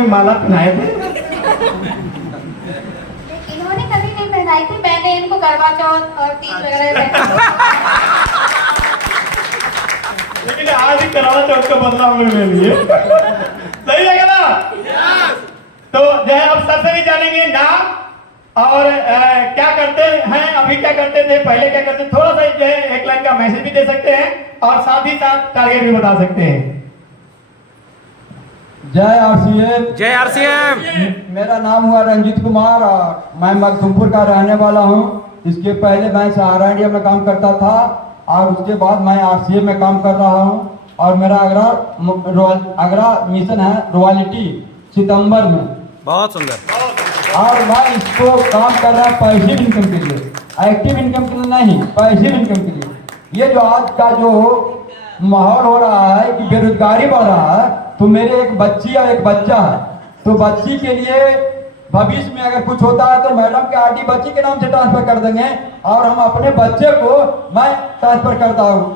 माला पहनाए थे। इन्होंने कभी नहीं पहनाई थी, मैंने इनको करवा चौथ और तीज वगैरह लेकिन आज ही करवा चौथ का बदला हम लोग ले लिए। सही है ना? तो जो है अब सबसे भी जानेंगे नाम और क्या करते हैं, अभी क्या करते थे, पहले क्या करते थे, थोड़ा सा जो है एक लाइन का मैसेज भी दे सकते हैं और साथ ही साथ टारगेट भी बता सकते हैं। जय आरसीएम। जय आरसीएम। मेरा नाम हुआ रंजीत कुमार और मैं मखदुमपुर का रहने वाला हूँ। इसके पहले मैं सहारा इंडिया में काम करता था और उसके बाद मैं आरसीएम में काम कर रहा हूँ और मेरा आगरा मिशन है रॉयल्टी सितंबर में। बहुत सुंदर। और मैं इसको काम कर रहा पैसिव इनकम के लिए, एक्टिव इनकम के लिए नहीं, पैसिव इनकम के लिए। ये जो आज का जो माहौल हो रहा है कि बेरोजगारी बढ़ रहा है, तो मेरे एक बच्ची और एक बच्चा है, तो बच्ची के लिए भविष्य में अगर कुछ होता है तो मैडम के आरडी बच्ची के नाम से ट्रांसफर कर देंगे और हम अपने बच्चे को मैं ट्रांसफर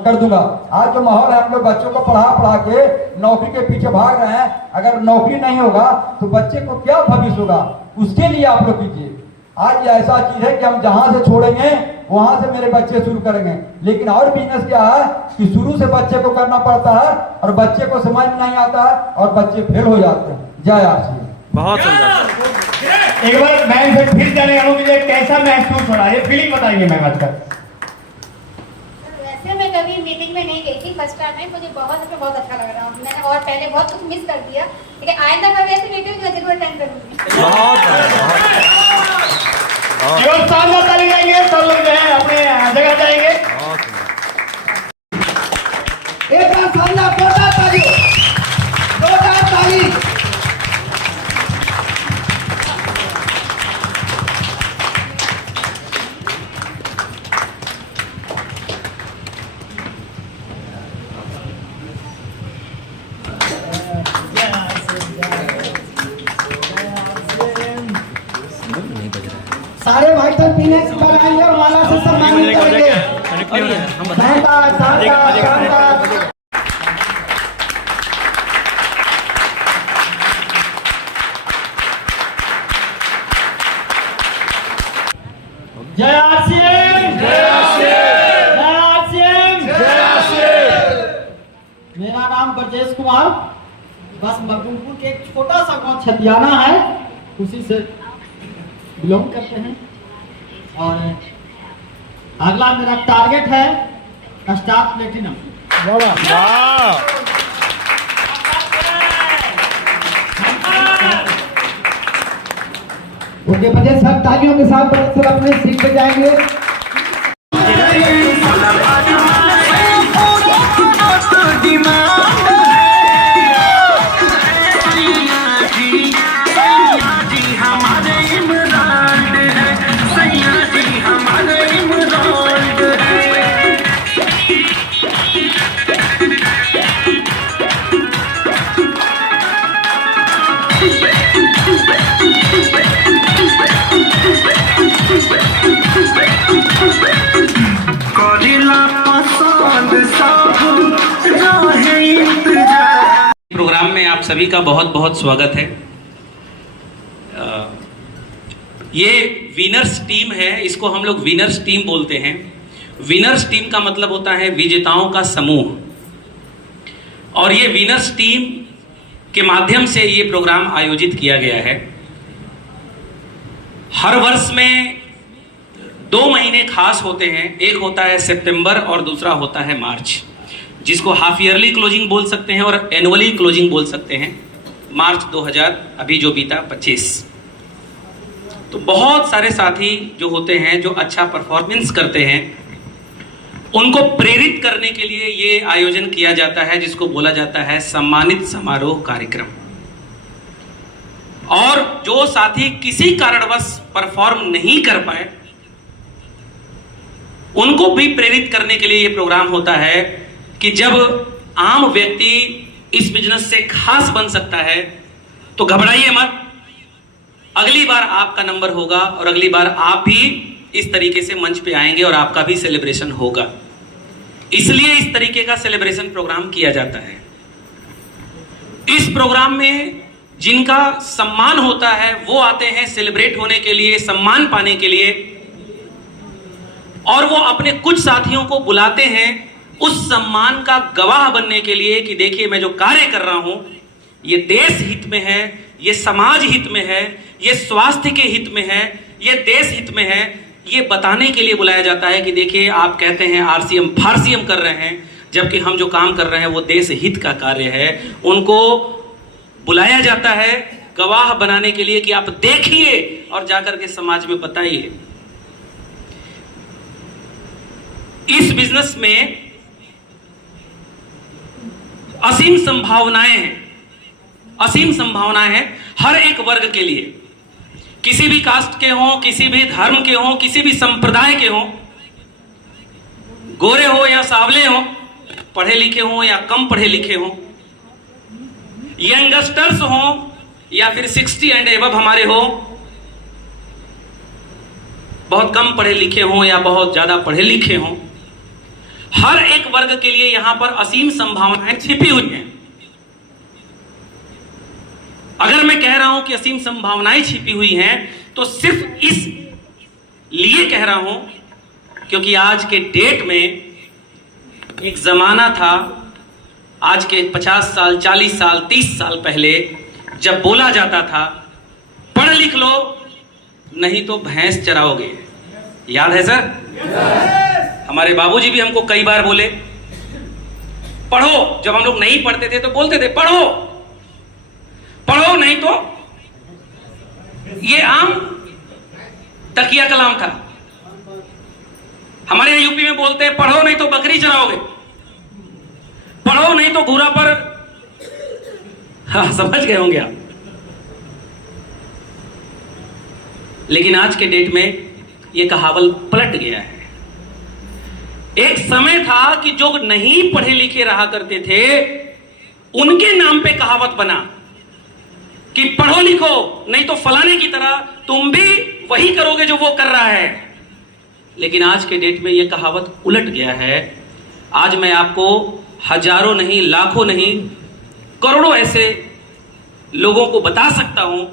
कर दूंगा। आज जो माहौल है, हम लोग बच्चों को पढ़ा के नौकरी के पीछे भाग रहे हैं। अगर नौकरी नहीं होगा तो बच्चे को क्या भविष्य होगा, उसके लिए आप लोग कीजिए। आज ये ऐसा चीज है कि हम जहां से छोड़ेंगे वहां से मेरे बच्चे शुरू करेंगे। लेकिन और बिजनेस क्या है कि शुरू से बच्चे को करना पड़ता है और बच्चे को समझ नहीं आता है और बच्चे फेल हो जाते हैं। जय आरसीएम। बहुत सुंदर। एक बार मैम से फिर जानेगा मुझे कैसा महसूस हो रहा है, ये फीलिंग बताइए मैम आज का। वैसे मैं कभी मीटिंग में नहीं गई थी, फर्स्ट टाइम में मुझे बहुत अच्छा लग रहा है। मैंने और पहले बहुत कुछ मिस कर दिया, लेकिन आइंदा कभी ऐसी मीटिंग में जरूर अटेंड करूंगी। केवल शानदार ताली जाएंगे, सब लोग जो है अपने जगह जाएंगे। एक बार शानदार जोरदार ताली, जोरदार ताली। सारे भाई तक पीने पर आएंगे और माला से सम्मानित करेंगे। जय आरसीएम। जय आरसीएम। जय आरसीएम। जय आरसीएम। मेरा नाम ब्रजेश कुमार, बस मखदुमपुर के एक छोटा सा गांव छतियाना है, उसी से बिलोंग करते हैं। और अगला मेरा टारगेट है स्टार प्लेटिनम। उनके बजे सब तालियों के साथ सब अपने सीट पे जाएंगे। प्रोग्राम में आप सभी का बहुत बहुत स्वागत है। ये विनर्स टीम है, इसको हम लोग विनर्स टीम बोलते हैं। विनर्स टीम का मतलब होता है विजेताओं का समूह, और ये विनर्स टीम के माध्यम से ये प्रोग्राम आयोजित किया गया है। हर वर्ष में 2 महीने खास होते हैं, एक होता है सितंबर और दूसरा होता है मार्च, जिसको हाफ ईयरली क्लोजिंग बोल सकते हैं और एनुअली क्लोजिंग बोल सकते हैं। मार्च 2000 अभी जो बीता 25, तो बहुत सारे साथी जो होते हैं जो अच्छा परफॉर्मेंस करते हैं, उनको प्रेरित करने के लिए ये आयोजन किया जाता है, जिसको बोला जाता है सम्मानित समारोह कार्यक्रम। और जो साथी किसी कारणवश परफॉर्म नहीं कर पाए, उनको भी प्रेरित करने के लिए ये प्रोग्राम होता है कि जब आम व्यक्ति इस बिजनेस से खास बन सकता है तो घबराइए मत, अगली बार आपका नंबर होगा और अगली बार आप भी इस तरीके से मंच पे आएंगे और आपका भी सेलिब्रेशन होगा। इसलिए इस तरीके का सेलिब्रेशन प्रोग्राम किया जाता है। इस प्रोग्राम में जिनका सम्मान होता है वो आते हैं सेलिब्रेट होने के लिए, सम्मान पाने के लिए, और वो अपने कुछ साथियों को बुलाते हैं उस सम्मान का गवाह बनने के लिए कि देखिए मैं जो कार्य कर रहा हूं ये देश हित में है, ये समाज हित में है, ये स्वास्थ्य के हित में है, ये देश हित में है। ये बताने के लिए बुलाया जाता है कि देखिए आप कहते हैं आरसीएम फारसीएम कर रहे हैं, जबकि हम जो काम कर रहे हैं वो देश हित का कार्य है। उनको बुलाया जाता है गवाह बनाने के लिए कि आप देखिए और जाकर के समाज में बताइए। इस बिजनेस में असीम संभावनाएं हैं, असीम संभावनाएं हैं हर एक वर्ग के लिए, किसी भी कास्ट के हों, किसी भी धर्म के हों, किसी भी संप्रदाय के हों, गोरे हो या सावले हो, पढ़े लिखे हों या कम पढ़े लिखे हों, यंगस्टर्स हों या फिर 60 एंड एबव हमारे हो, बहुत कम पढ़े लिखे हों या बहुत ज्यादा पढ़े लिखे हों, हर एक वर्ग के लिए यहां पर असीम संभावनाएं छिपी हुई हैं। अगर मैं कह रहा हूं कि असीम संभावनाएं छिपी हुई हैं तो सिर्फ इस लिए कह रहा हूं क्योंकि आज के डेट में एक जमाना था, आज के 50 साल 40 साल 30 साल पहले, जब बोला जाता था पढ़ लिख लो नहीं तो भैंस चराओगे। याद है सर? हमारे बाबूजी भी हमको कई बार बोले पढ़ो। जब हम लोग नहीं पढ़ते थे तो बोलते थे पढ़ो पढ़ो, नहीं तो ये आम तकिया कलाम था। हमारे यहां यूपी में बोलते हैं पढ़ो नहीं तो बकरी चराओगे, पढ़ो नहीं तो घूरा पर। हाँ, समझ गए होंगे आप। लेकिन आज के डेट में यह कहावत पलट गया है। एक समय था कि जो नहीं पढ़े लिखे रहा करते थे उनके नाम पे कहावत बना कि पढ़ो लिखो नहीं तो फलाने की तरह तुम भी वही करोगे जो वो कर रहा है। लेकिन आज के डेट में यह कहावत उलट गया है। आज मैं आपको हजारों नहीं, लाखों नहीं, करोड़ों ऐसे लोगों को बता सकता हूं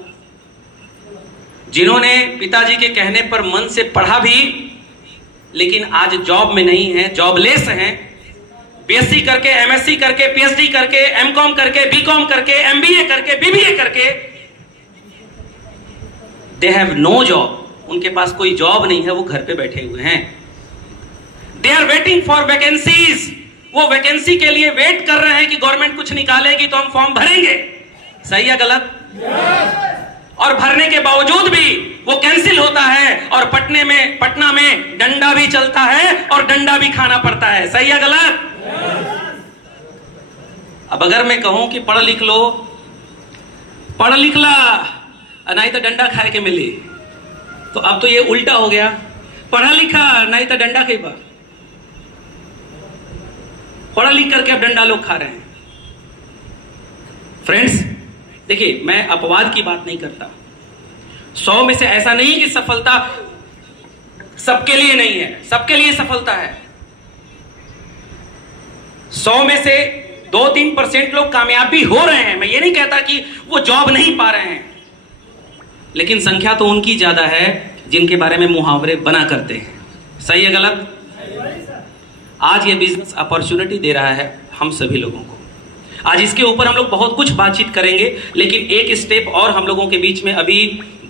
जिन्होंने पिताजी के कहने पर मन से पढ़ा भी लेकिन आज जॉब में नहीं है, जॉबलेस हैं। बीएससी करके, एमएससी करके, पीएचडी करके, एमकॉम करके, बीकॉम करके, एमबीए करके, बीबीए करके, दे हैव नो जॉब। उनके पास कोई जॉब नहीं है, वो घर पे बैठे हुए हैं। They are waiting for vacancies. वो वैकेंसी के लिए वेट कर रहे हैं कि गवर्नमेंट कुछ निकालेगी तो हम फॉर्म भरेंगे। सही है गलत? और भरने के बावजूद भी वो कैंसिल होता है और पटना में डंडा भी चलता है और डंडा भी खाना पड़ता है। सही है गलत? अब अगर मैं कहूं कि पढ़ लिख लो, पढ़ लिख ला नहीं तो डंडा खाए के मिली, तो अब तो ये उल्टा हो गया। पढ़ा लिखा नहीं तो डंडा के पा, पढ़ा लिख करके अब डंडा लोग खा रहे हैं। फ्रेंड्स देखिए, मैं अपवाद की बात नहीं करता। 100 में से ऐसा नहीं कि सफलता सबके लिए नहीं है, सबके लिए सफलता है। 100 में से 2-3% लोग कामयाबी हो रहे हैं। मैं ये नहीं कहता कि वो जॉब नहीं पा रहे हैं, लेकिन संख्या तो उनकी ज्यादा है जिनके बारे में मुहावरे बना करते हैं। सही है गलत? आज ये बिजनेस अपॉर्चुनिटी दे रहा है हम सभी लोगों को। आज इसके ऊपर हम लोग बहुत कुछ बातचीत करेंगे, लेकिन एक स्टेप और हम लोगों के बीच में अभी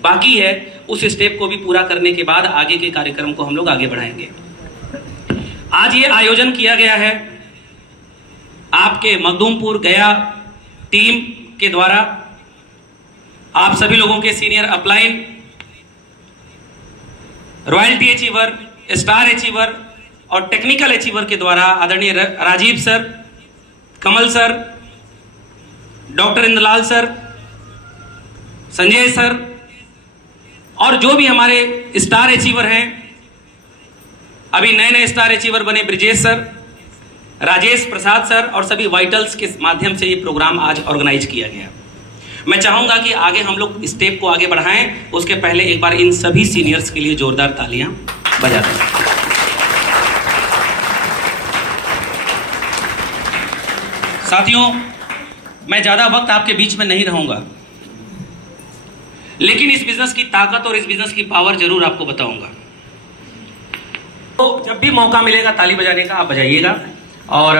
बाकी है। उस स्टेप को भी पूरा करने के बाद आगे के कार्यक्रम को हम लोग आगे बढ़ाएंगे। आज ये आयोजन किया गया है आपके मखदूमपुर गया टीम के द्वारा। आप सभी लोगों के senior upline, royalty achiever, star achiever और टेक्निकल अचीवर के द्वारा आदरणीय Rajiv sir, Kamal sir, doctor Indralal sir, Sanjay sir और जो भी हमारे स्टार अचीवर हैं, अभी नए नए स्टार अचीवर बने ब्रिजेश सर, राजेश प्रसाद सर और सभी वाइटल्स के माध्यम से ये प्रोग्राम आज ऑर्गेनाइज किया गया। मैं चाहूंगा कि आगे हम लोग स्टेप को आगे बढ़ाएं। उसके पहले एक बार इन सभी सीनियर्स के लिए जोरदार तालियां बजा दें। साथियों, मैं ज्यादा वक्त आपके बीच में नहीं रहूंगा। लेकिन इस बिजनेस की ताकत और इस बिजनेस की पावर जरूर आपको बताऊंगा। तो जब भी मौका मिलेगा ताली बजाने का आप बजाइएगा। और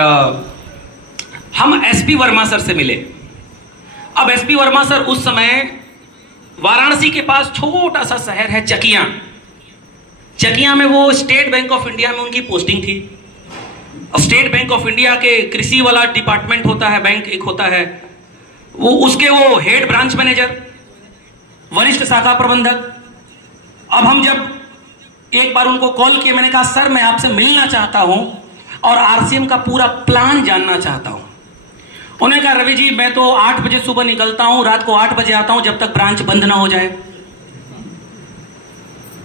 हम एसपी वर्मा सर से मिले। अब एसपी वर्मा सर उस समय वाराणसी के पास छोटा सा शहर है चकिया, चकिया में वो स्टेट बैंक ऑफ इंडिया में उनकी पोस्टिंग थी। स्टेट बैंक ऑफ इंडिया के कृषि वाला डिपार्टमेंट होता है, बैंक एक होता है, वो उसके वो हेड ब्रांच मैनेजर, वरिष्ठ शाखा प्रबंधक। अब हम जब एक बार उनको कॉल किए, मैंने कहा सर मैं आपसे मिलना चाहता हूं और आरसीएम का पूरा प्लान जानना चाहता हूं। उन्होंने कहा रवि जी मैं तो 8 बजे सुबह निकलता हूं, रात को 8 बजे आता हूं जब तक ब्रांच बंद ना हो जाए।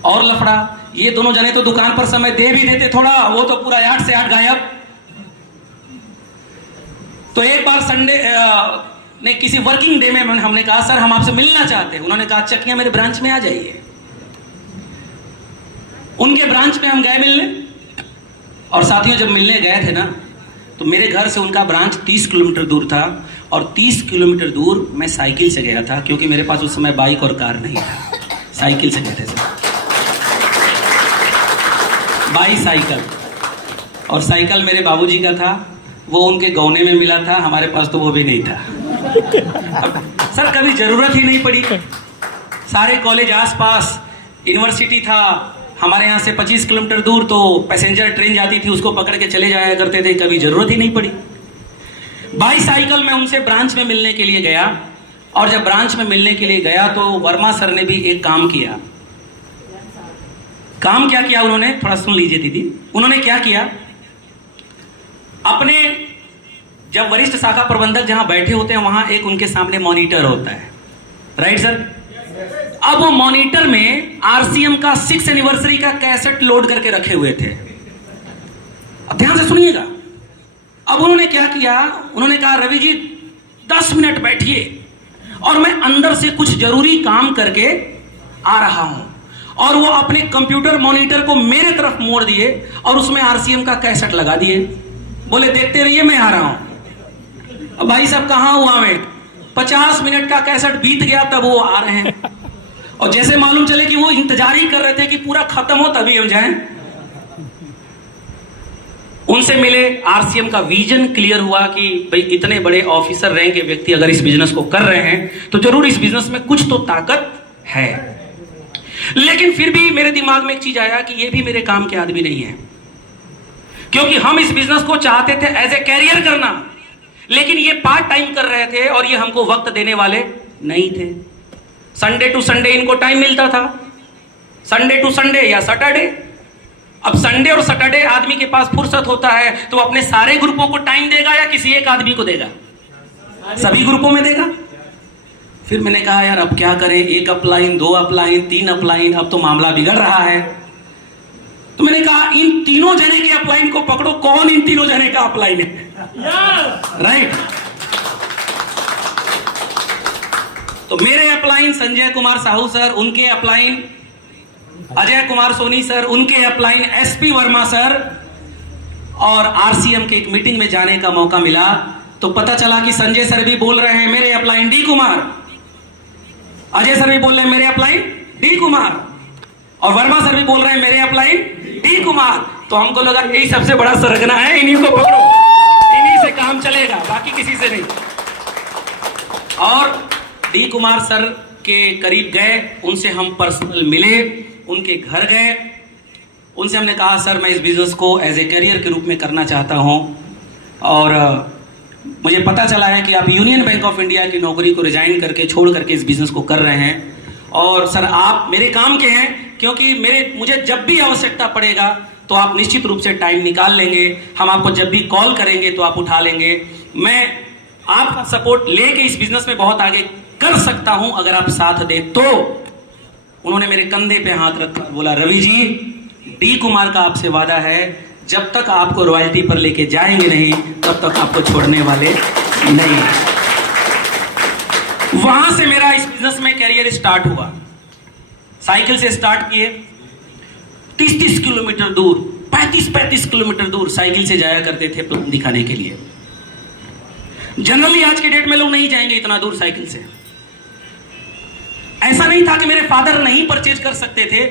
और लफड़ा, ये दोनों जने तो दुकान पर समय दे भी देते थोड़ा, वो तो पूरा 8 से 8 गायब। तो एक बार संडे ने किसी वर्किंग डे में हमने कहा सर हम आपसे मिलना चाहते हैं। उन्होंने कहा चकिया मेरे ब्रांच में आ जाइए। उनके ब्रांच में हम गए मिलने। और साथियों जब मिलने गए थे ना, तो मेरे घर से उनका ब्रांच 30 किलोमीटर दूर था और 30 किलोमीटर दूर मैं साइकिल से गया था, क्योंकि मेरे पास उस समय बाइक और कार नहीं था। साइकिल से गए थे सर, बाईसाइकिल। और साइकिल मेरे बाबूजी का था, वो उनके गौने में मिला था, हमारे पास तो वो भी नहीं था। सर कभी जरूरत ही नहीं पड़ी, सारे कॉलेज आसपास, यूनिवर्सिटी था हमारे यहाँ से 25 किलोमीटर दूर, तो पैसेंजर ट्रेन जाती थी उसको पकड़ के चले जाया करते थे, कभी जरूरत ही नहीं पड़ी। बाईसाइकिल में उनसे ब्रांच में मिलने के लिए गया। और जब ब्रांच में मिलने के लिए गया तो वर्मा सर ने भी एक काम किया। काम क्या किया उन्होंने, थोड़ा सुन लीजिए दीदी। उन्होंने क्या किया, अपने जब वरिष्ठ शाखा प्रबंधक जहां बैठे होते हैं वहां एक उनके सामने मॉनिटर होता है, राइट सर। अब वो मॉनिटर में आरसीएम का 6th एनिवर्सरी का कैसेट लोड करके रखे हुए थे। अब ध्यान से सुनिएगा। अब उन्होंने क्या किया, उन्होंने कहा रवि जी 10 मिनट बैठिए और मैं अंदर से कुछ जरूरी काम करके आ रहा हूं। और वो अपने कंप्यूटर मॉनिटर को मेरे तरफ मोड़ दिए और उसमें आरसीएम का कैसेट लगा दिए। बोले देखते रहिए मैं आ रहा हूं। अब भाई साहब कहां हुआ मैं, 50 मिनट का कैसेट बीत गया तब वो आ रहे हैं। और जैसे मालूम चले कि वो इंतजार ही कर रहे थे कि पूरा खत्म हो तभी हम जाएं। उनसे मिले, आरसीएम का विजन क्लियर हुआ कि भाई इतने बड़े ऑफिसर रैंक के व्यक्ति अगर इस बिजनेस को कर रहे हैं तो जरूर इस बिजनेस में कुछ तो ताकत है। लेकिन फिर भी मेरे दिमाग में एक चीज आया कि ये भी मेरे काम के आदमी नहीं है, क्योंकि हम इस बिजनेस को चाहते थे एज ए कैरियर करना, लेकिन ये पार्ट टाइम कर रहे थे और ये हमको वक्त देने वाले नहीं थे। संडे टू संडे इनको टाइम मिलता था, संडे टू संडे या सैटरडे। अब संडे और सैटरडे आदमी के पास फुर्सत होता है तो अपने सारे ग्रुपों को टाइम देगा या किसी एक आदमी को देगा, सभी ग्रुपों में देगा। फिर मैंने कहा यार अब क्या करें, 1 अपलाइन, 2 अपलाइन, 3 अपलाइन, अब तो मामला बिगड़ रहा है। तो मैंने कहा इन तीनों जने के अपलाइन को पकड़ो, कौन इन तीनों जने का अपलाइन है, राइट। तो मेरे अपलाइन संजय कुमार साहू सर, उनके अपलाइन अजय कुमार सोनी सर, उनके अपलाइन एसपी वर्मा सर। और आरसीएम के एक मीटिंग में जाने का मौका मिला तो पता चला कि संजय सर भी बोल रहे हैं मेरे upline D Kumar, Ajay sir भी बोल रहे हैं मेरे अपलाइन डी कुमार, और वर्मा सर भी बोल रहे हैं मेरे अपलाइन डी कुमार। तो हमको लगा यही सबसे बड़ा सरगना है, इन्हीं को पकड़ो, इन्हीं से काम चलेगा, बाकी किसी से नहीं। और डी कुमार सर के करीब गए, उनसे हम पर्सनल मिले, उनके घर गए, उनसे हमने कहा सर मैं इस बिजनेस को एज ए करियर के रूप में करना चाहता हूं और मुझे पता चला है कि आप यूनियन बैंक ऑफ इंडिया की नौकरी को रिजाइन करके छोड़ करके इस बिजनेस को कर रहे हैं। और सर आप मेरे काम के हैं, क्योंकि मुझे जब भी आवश्यकता पड़ेगा तो आप निश्चित रूप से टाइम निकाल लेंगे, हम आपको जब भी कॉल करेंगे तो आप उठा लेंगे। मैं आपका सपोर्ट लेके इस बिजनेस में बहुत आगे कर सकता हूं अगर आप साथ दें तो। उन्होंने मेरे कंधे पे हाथ रखा, बोला रवि जी डी कुमार का आपसे वादा है जब तक आपको रॉयल्टी पर लेके जाएंगे नहीं तब तक आपको छोड़ने वाले नहीं। वहां से मेरा इस बिजनेस में कैरियर स्टार्ट हुआ। साइकिल से स्टार्ट किए, 30-30 किलोमीटर दूर, 35-35 किलोमीटर दूर साइकिल से जाया करते थे प्लान दिखाने के लिए। जनरली आज के डेट में लोग नहीं जाएंगे इतना दूर साइकिल से। ऐसा नहीं था कि मेरे फादर नहीं परचेज कर सकते थे,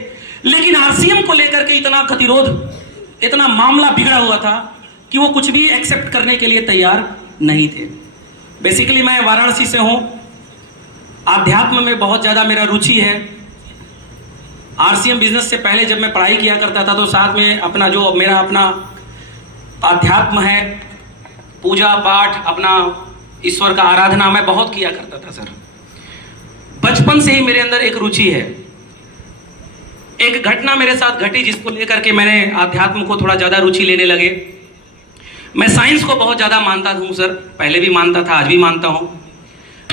लेकिन आरसीएम को लेकर के इतना गतिरोध, इतना मामला बिगड़ा हुआ था कि वो कुछ भी एक्सेप्ट करने के लिए तैयार नहीं थे। बेसिकली मैं वाराणसी से हूं, आध्यात्म में बहुत ज्यादा मेरा रुचि है। आरसीएम बिजनेस से पहले जब मैं पढ़ाई किया करता था तो साथ में अपना जो मेरा अपना आध्यात्म है, पूजा पाठ, अपना ईश्वर का आराधना मैं बहुत किया करता था सर। बचपन से ही मेरे अंदर एक रुचि है। एक घटना मेरे साथ घटी जिसको लेकर के मैंने आध्यात्म को थोड़ा ज्यादा रुचि लेने लगे। मैं साइंस को बहुत ज्यादा मानता हूं सर, पहले भी मानता था, आज भी मानता हूं।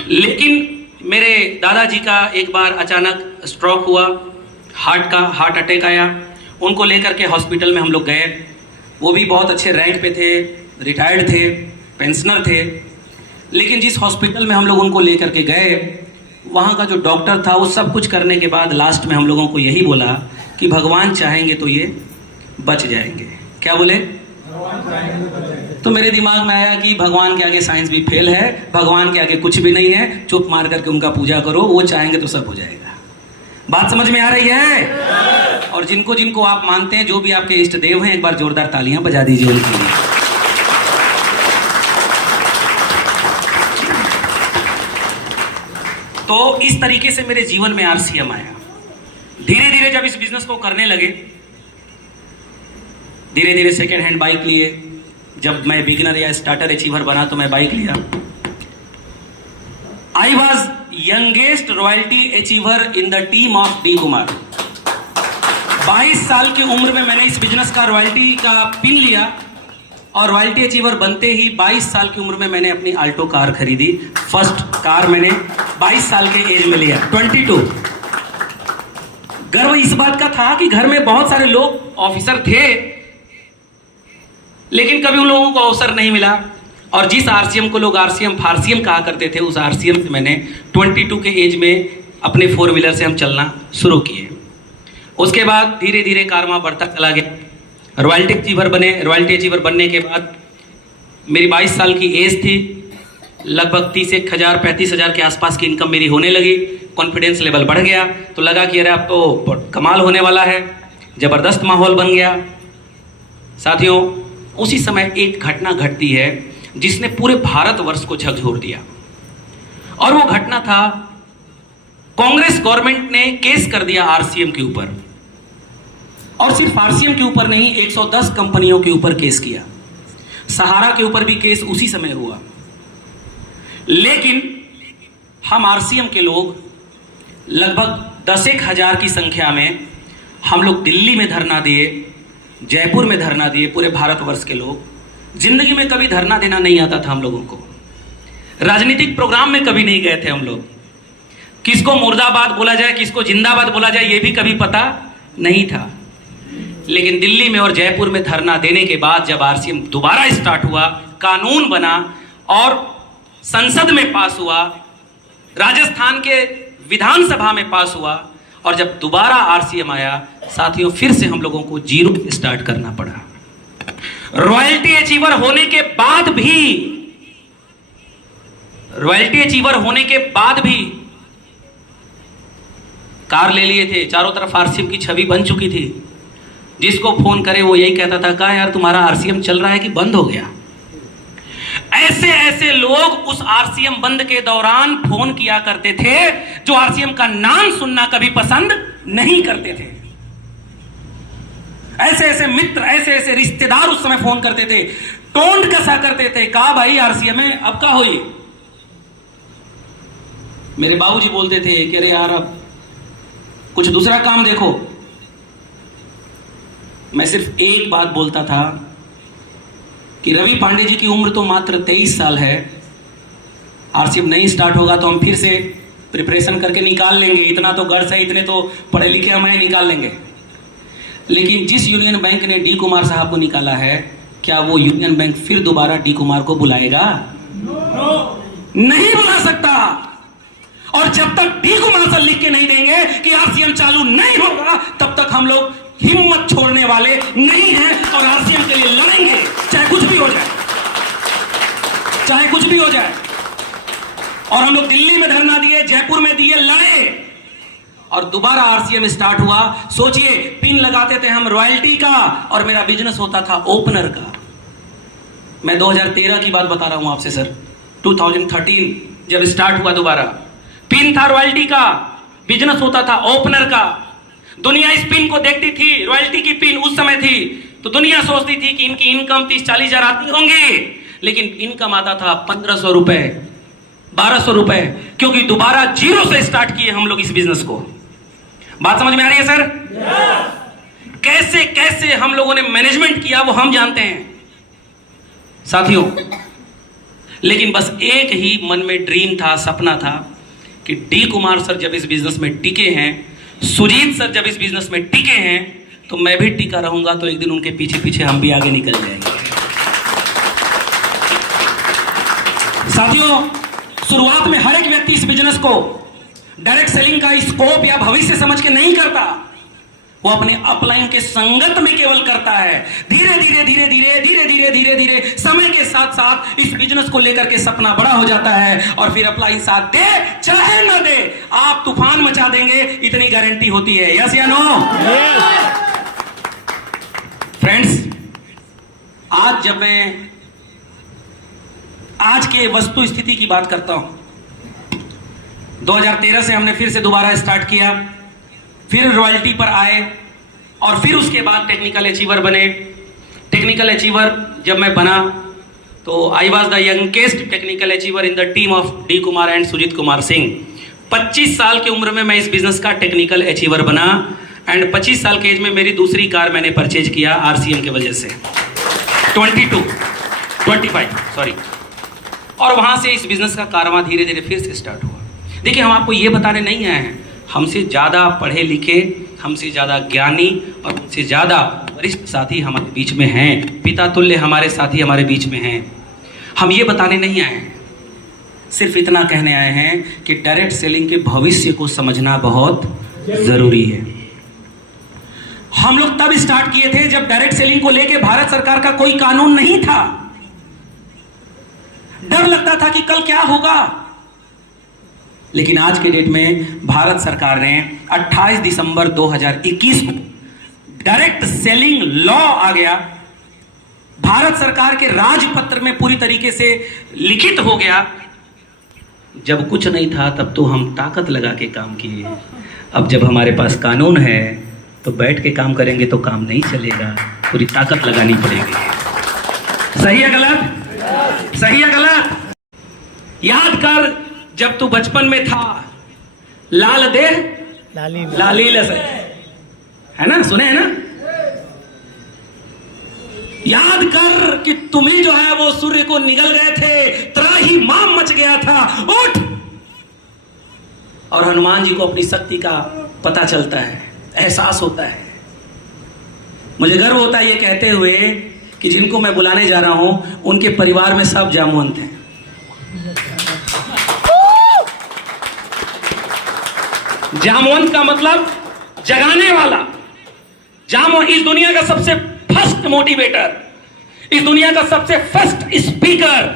लेकिन मेरे दादाजी का एक बार अचानक स्ट्रोक हुआ, हार्ट अटैक आया। उनको लेकर के हॉस्पिटल में हम लोग गए। वो भी बहुत अच्छे रैंक पे थे, रिटायर्ड थे, पेंशनर थे। लेकिन जिस हॉस्पिटल में हम लोग उनको लेकर के गए, वहाँ का जो डॉक्टर था वो सब कुछ करने के बाद लास्ट में हम लोगों को यही बोला कि भगवान चाहेंगे तो ये बच जाएंगे। क्या बोले? तो मेरे दिमाग में आया कि भगवान के आगे साइंस भी फेल है, भगवान के आगे कुछ भी नहीं है, चुप मार करके उनका पूजा करो, वो चाहेंगे तो सब हो जाएगा। बात समझ में आ रही है? और जिनको जिनको आप मानते हैं, जो भी आपके इष्ट देव हैं, एक बार जोरदार तालियां बजा दीजिए उनके लिए। तो इस तरीके से मेरे जीवन में आरसीएम आया। धीरे धीरे जब इस बिजनेस को करने लगे, धीरे धीरे सेकेंड हैंड बाइक लिए। जब मैं बिगिनर या स्टार्टर अचीवर बना तो मैं बाइक लिया। I was youngest royalty achiever in the team of D Kumar. 22 साल की उम्र में मैंने इस बिजनेस का रॉयल्टी का पिन लिया और रॉयल्टी अचीवर बनते ही 22 साल की उम्र में मैंने अपनी आल्टो कार खरीदी। फर्स्ट कार मैंने 22 साल के एज में लिया, 22। गर्व इस बात का था कि घर में बहुत सारे लोग ऑफिसर थे, लेकिन कभी उन लोगों को अवसर नहीं मिला। और जिस आरसीएम को लोग आरसीएम फारसीएम कहा करते थे, उस आरसीएम से मैंने 22 के एज में अपने 4 व्हीलर से हम चलना शुरू किए। उसके बाद धीरे धीरे कारवा बढ़ता चला गया। रॉयल्टी अचीवर बने। रॉयल्टी अचीवर बनने के बाद मेरी 22 साल की एज थी। लगभग 30,000-35,000 के आसपास की इनकम मेरी होने लगी। कॉन्फिडेंस लेवल बढ़ गया तो लगा कि अरे अब तो कमाल होने वाला है। ज़बरदस्त माहौल बन गया। साथियों, उसी समय एक घटना घटती है जिसने पूरे भारतवर्ष को झकझोर दिया। और वो घटना था, कांग्रेस गवर्नमेंट ने केस कर दिया आरसीएम के ऊपर। और सिर्फ आरसीएम के ऊपर नहीं, 110 कंपनियों के ऊपर केस किया। सहारा के ऊपर भी केस उसी समय हुआ। लेकिन हम आरसीएम के लोग लगभग 10,000 की संख्या में हम लोग दिल्ली में धरना दिए, जयपुर में धरना दिए। पूरे भारतवर्ष के लोग, जिंदगी में कभी धरना देना नहीं आता था हम लोगों को। राजनीतिक प्रोग्राम में कभी नहीं गए थे हम लोग। किसको मुर्दाबाद बोला जाए, किसको जिंदाबाद बोला जाए, ये भी कभी पता नहीं था। लेकिन दिल्ली में और जयपुर में धरना देने के बाद जब आरसीएम दोबारा स्टार्ट हुआ, कानून बना और संसद में पास हुआ, राजस्थान के विधानसभा में पास हुआ, और जब दोबारा आरसीएम आया, साथियों, फिर से हम लोगों को जीरो स्टार्ट करना पड़ा। रॉयल्टी अचीवर होने के बाद भी कार ले लिए थे। चारों तरफ आरसीएम की छवि बन चुकी थी। जिसको फोन करे वो यही कहता था, कहा यार तुम्हारा आरसीएम चल रहा है कि बंद हो गया। ऐसे लोग उस आरसीएम बंद के दौरान फोन किया करते थे जो आरसीएम का नाम सुनना कभी पसंद नहीं करते थे। ऐसे मित्र, ऐसे रिश्तेदार उस समय फोन करते थे, टोंड कसा करते थे, कहा भाई आरसीएम में अब का होई। मेरे बाबूजी बोलते थे कि अरे यार अब कुछ दूसरा काम देखो। मैं सिर्फ एक बात बोलता था कि रवि पांडे जी की उम्र तो मात्र 23 साल है। आरसीएम नहीं स्टार्ट होगा तो हम फिर से प्रिपरेशन करके निकाल लेंगे। इतना तो गर्स है, इतने तो पढ़े लिखे हम हैं, निकाल लेंगे। लेकिन जिस यूनियन बैंक ने डी कुमार साहब को निकाला है, क्या वो यूनियन बैंक फिर दोबारा डी कुमार को बुलाएगा? नहीं बुला सकता। और जब तक डी कुमार सर लिख के नहीं देंगे कि आरसीएम चालू नहीं होगा, तब तक हम लोग हिम्मत छोड़ने वाले नहीं हैं और आरसीएम के लिए लड़ेंगे, चाहे कुछ भी हो जाए, और हम लोग दिल्ली में धरना दिए, जयपुर में दिए, लड़े। और दोबारा आरसीएम स्टार्ट हुआ। सोचिए, पिन लगाते थे हम रॉयल्टी का और मेरा बिजनेस होता था ओपनर का। मैं 2013 की बात बता रहा हूं आपसे सर। 2013 जब स्टार्ट हुआ दोबारा, पिन था रॉयल्टी का, बिजनेस होता था ओपनर का। दुनिया इस पिन को देखती थी, रॉयल्टी की पिन उस समय थी, तो दुनिया सोचती थी कि इनकी इनकम 30-40 हजार आती होंगी, लेकिन इनकम आता था 1500 रुपए, 1200 रुपए, क्योंकि दोबारा जीरो से स्टार्ट किए हम लोग इस बिजनेस को। बात समझ में आ रही है सर? कैसे कैसे हम लोगों ने मैनेजमेंट किया वो हम जानते हैं साथियों। लेकिन बस एक ही मन में ड्रीम था, सपना था कि डी कुमार सर जब इस बिजनेस में टिके हैं, सुजीत सर जब इस बिजनेस में टिके हैं, तो मैं भी टिका रहूंगा, तो एक दिन उनके पीछे पीछे हम भी आगे निकल जाएंगे। साथियों, शुरुआत में हर एक व्यक्ति इस बिजनेस को डायरेक्ट सेलिंग का स्कोप या भविष्य समझ के नहीं करता, वो अपने अपलाइन के संगत में केवल करता है। धीरे धीरे धीरे धीरे धीरे धीरे धीरे धीरे समय के साथ साथ इस बिजनेस को लेकर के सपना बड़ा हो जाता है, और फिर अपलाइन साथ दे चाहे ना दे, आप तूफान मचा देंगे, इतनी गारंटी होती है। यस या नो? फ्रेंड्स, आज जब मैं आज के वस्तु स्थिति की बात करता हूं, 2013 से हमने फिर से दोबारा स्टार्ट किया, फिर रॉयल्टी पर आए, और फिर उसके बाद टेक्निकल अचीवर बने। टेक्निकल अचीवर जब मैं बना तो I was the youngest technical achiever in the team of D Kumar and Sujeet Kumar Singh. 25 साल की उम्र में मैं इस बिजनेस का टेक्निकल अचीवर बना, एंड 25 साल के एज में मेरी दूसरी कार मैंने परचेज किया आरसीएम की वजह से, 25 सॉरी। और वहां से इस बिजनेस का कारवां धीरे धीरे फिर से स्टार्ट हुआ। देखिए, हम आपको ये बताने नहीं आए हैं, हमसे ज़्यादा पढ़े लिखे, हमसे ज़्यादा ज्ञानी और हमसे ज़्यादा वरिष्ठ साथी हमारे बीच में हैं, पिता तुल्य हमारे साथी हमारे बीच में हैं। हम ये बताने नहीं आए हैं, सिर्फ इतना कहने आए हैं कि डायरेक्ट सेलिंग के भविष्य को समझना बहुत ज़रूरी है। हम लोग तब स्टार्ट किए थे जब डायरेक्ट सेलिंग को लेकर भारत सरकार का कोई कानून नहीं था। डर लगता था कि कल क्या होगा, लेकिन आज के डेट में भारत सरकार ने 28 दिसंबर 2021 को डायरेक्ट सेलिंग लॉ आ गया, भारत सरकार के राजपत्र में पूरी तरीके से लिखित हो गया। जब कुछ नहीं था तब तो हम ताकत लगा के काम किए, अब जब हमारे पास कानून है तो बैठ के काम करेंगे तो काम नहीं चलेगा, पूरी ताकत लगानी पड़ेगी। सही है गलत? सही है गलत? याद कर, जब तू बचपन में था, लाल दे लाली लसे, है ना, सुने है ना? याद कर कि तुम्हें जो है वो सूर्य को निगल गए थे, त्राही माम मच गया था, उठ। और हनुमान जी को अपनी शक्ति का पता चलता है, एहसास होता है। मुझे गर्व होता है ये कहते हुए कि जिनको मैं बुलाने जा रहा हूं उनके परिवार में सब जामवंत हैं। जामवंत का मतलब जगाने वाला। जामवंत इस दुनिया का सबसे फर्स्ट मोटिवेटर, इस दुनिया का सबसे फर्स्ट स्पीकर,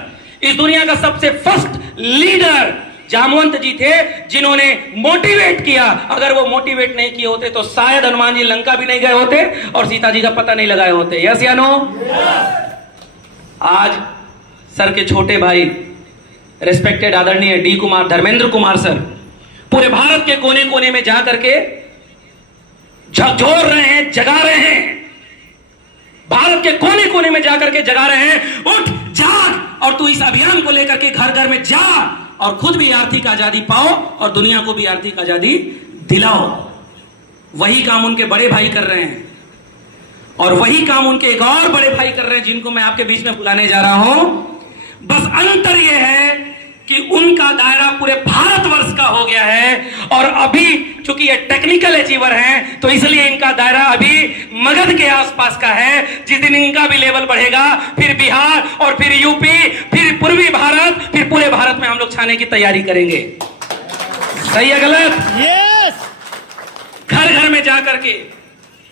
इस दुनिया का सबसे फर्स्ट लीडर जामवंत जी थे, जिन्होंने मोटिवेट किया। अगर वो मोटिवेट नहीं किए होते तो शायद हनुमान जी लंका भी नहीं गए होते और सीता जी का पता नहीं लगाए होते। यस या नो? आज सर के छोटे भाई, रेस्पेक्टेड आदरणीय डी कुमार, धर्मेंद्र कुमार सर, पूरे भारत के कोने कोने में जा करके झकझोर रहे हैं, जगा रहे हैं। भारत के कोने कोने में जाकर के जगा रहे हैं, उठ जाग, और तू इस अभियान को लेकर के घर घर में जा और खुद भी आर्थिक आजादी पाओ और दुनिया को भी आर्थिक आजादी दिलाओ। वही काम उनके बड़े भाई कर रहे हैं, और वही काम उनके एक और बड़े भाई कर रहे हैं, जिनको मैं आपके बीच में बुलाने जा रहा हूं। बस अंतर यह है कि उनका दायरा पूरे भारतवर्ष का हो गया है, और अभी चूंकि ये टेक्निकल अचीवर हैं तो इसलिए इनका दायरा अभी मगध के आसपास का है। जिस दिन इनका भी लेवल बढ़ेगा, फिर बिहार और फिर यूपी, फिर पूर्वी भारत, फिर पूरे भारत में हम लोग छाने की तैयारी करेंगे। सही है गलत? यस। घर घर में जाकर के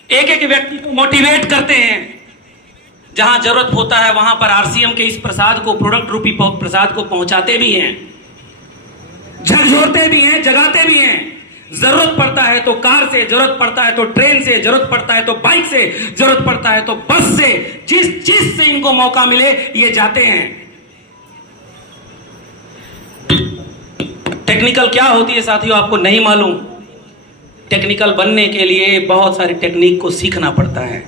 एक एक व्यक्ति को मोटिवेट करते हैं, जहां जरूरत होता है वहां पर आरसीएम के इस प्रसाद को, प्रोडक्ट रूपी प्रसाद को पहुंचाते भी हैं, झकझोरते भी हैं, जगाते भी हैं। जरूरत पड़ता है तो कार से, जरूरत पड़ता है तो ट्रेन से, जरूरत पड़ता है तो बाइक से, जरूरत पड़ता है तो बस से, जिस चीज से इनको मौका मिले ये जाते हैं। टेक्निकल क्या होती है साथियों, आपको नहीं मालूम। टेक्निकल बनने के लिए बहुत सारी टेक्निक को सीखना पड़ता है।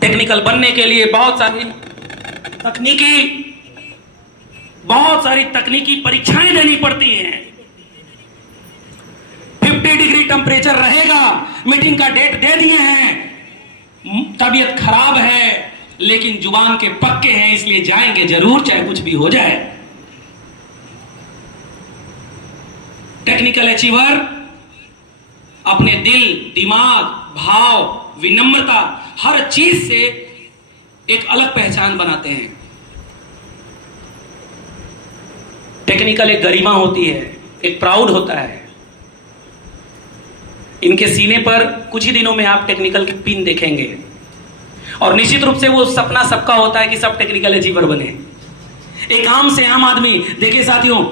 टेक्निकल बनने के लिए बहुत सारी तकनीकी परीक्षाएं देनी पड़ती हैं। 50 डिग्री टेम्परेचर रहेगा, मीटिंग का डेट दे दिए हैं, तबीयत खराब है लेकिन जुबान के पक्के हैं, इसलिए जाएंगे जरूर चाहे कुछ भी हो जाए। टेक्निकल अचीवर अपने दिल, दिमाग, भाव, विनम्रता, हर चीज से एक अलग पहचान बनाते हैं। टेक्निकल एक गरिमा होती है, एक प्राउड होता है। इनके सीने पर कुछ ही दिनों में आप टेक्निकल की पिन देखेंगे और निश्चित रूप से वो सपना सबका होता है कि सब टेक्निकल अचीवर बने। एक आम से आम आदमी, देखिए साथियों,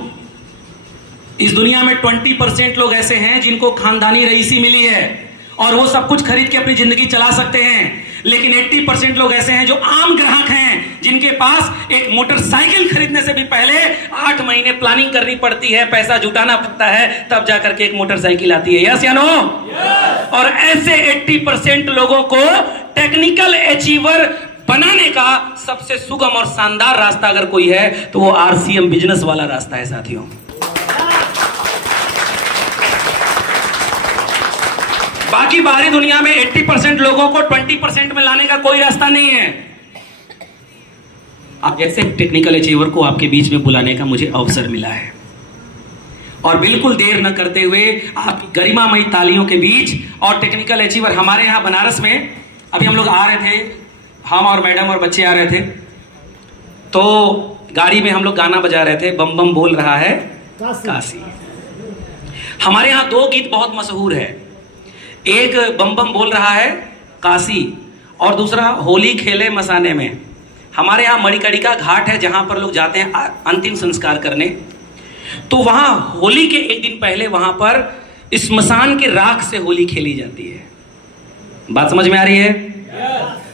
इस दुनिया में 20% लोग ऐसे हैं जिनको खानदानी रईसी मिली है और वो सब कुछ खरीद के अपनी जिंदगी चला सकते हैं, लेकिन 80% लोग ऐसे हैं जो आम ग्राहक हैं, जिनके पास एक मोटरसाइकिल खरीदने से भी पहले 8 महीने प्लानिंग करनी पड़ती है, पैसा जुटाना पड़ता है, तब जाकर के एक मोटरसाइकिल आती है। यस या नो? और ऐसे 80% लोगों को टेक्निकल अचीवर बनाने का सबसे सुगम और शानदार रास्ता अगर कोई है तो वो RCM बिजनेस वाला रास्ता है साथियों। बाकी बाहरी दुनिया में 80% लोगों को 20% में लाने का कोई रास्ता नहीं है। आप जैसे टेक्निकल अचीवर को आपके बीच में बुलाने का मुझे अवसर मिला है और बिल्कुल देर न करते हुए आपकी गरिमामयी तालियों के बीच और टेक्निकल अचीवर हमारे यहाँ बनारस में अभी हम लोग आ रहे थे, हम और मैडम और बच्चे आ रहे थे, तो गाड़ी में हम लोग गाना बजा रहे थे, बम बम बोल रहा है काशी। हमारे यहाँ 2 गीत बहुत मशहूर है, एक बम बम बोल रहा है काशी और दूसरा होली खेले मसाने में। हमारे यहाँ मणिकर्णिका घाट है जहां पर लोग जाते हैं अंतिम संस्कार करने, तो वहां होली के एक दिन पहले वहां पर स्मशान के राख से होली खेली जाती है। बात समझ में आ रही है?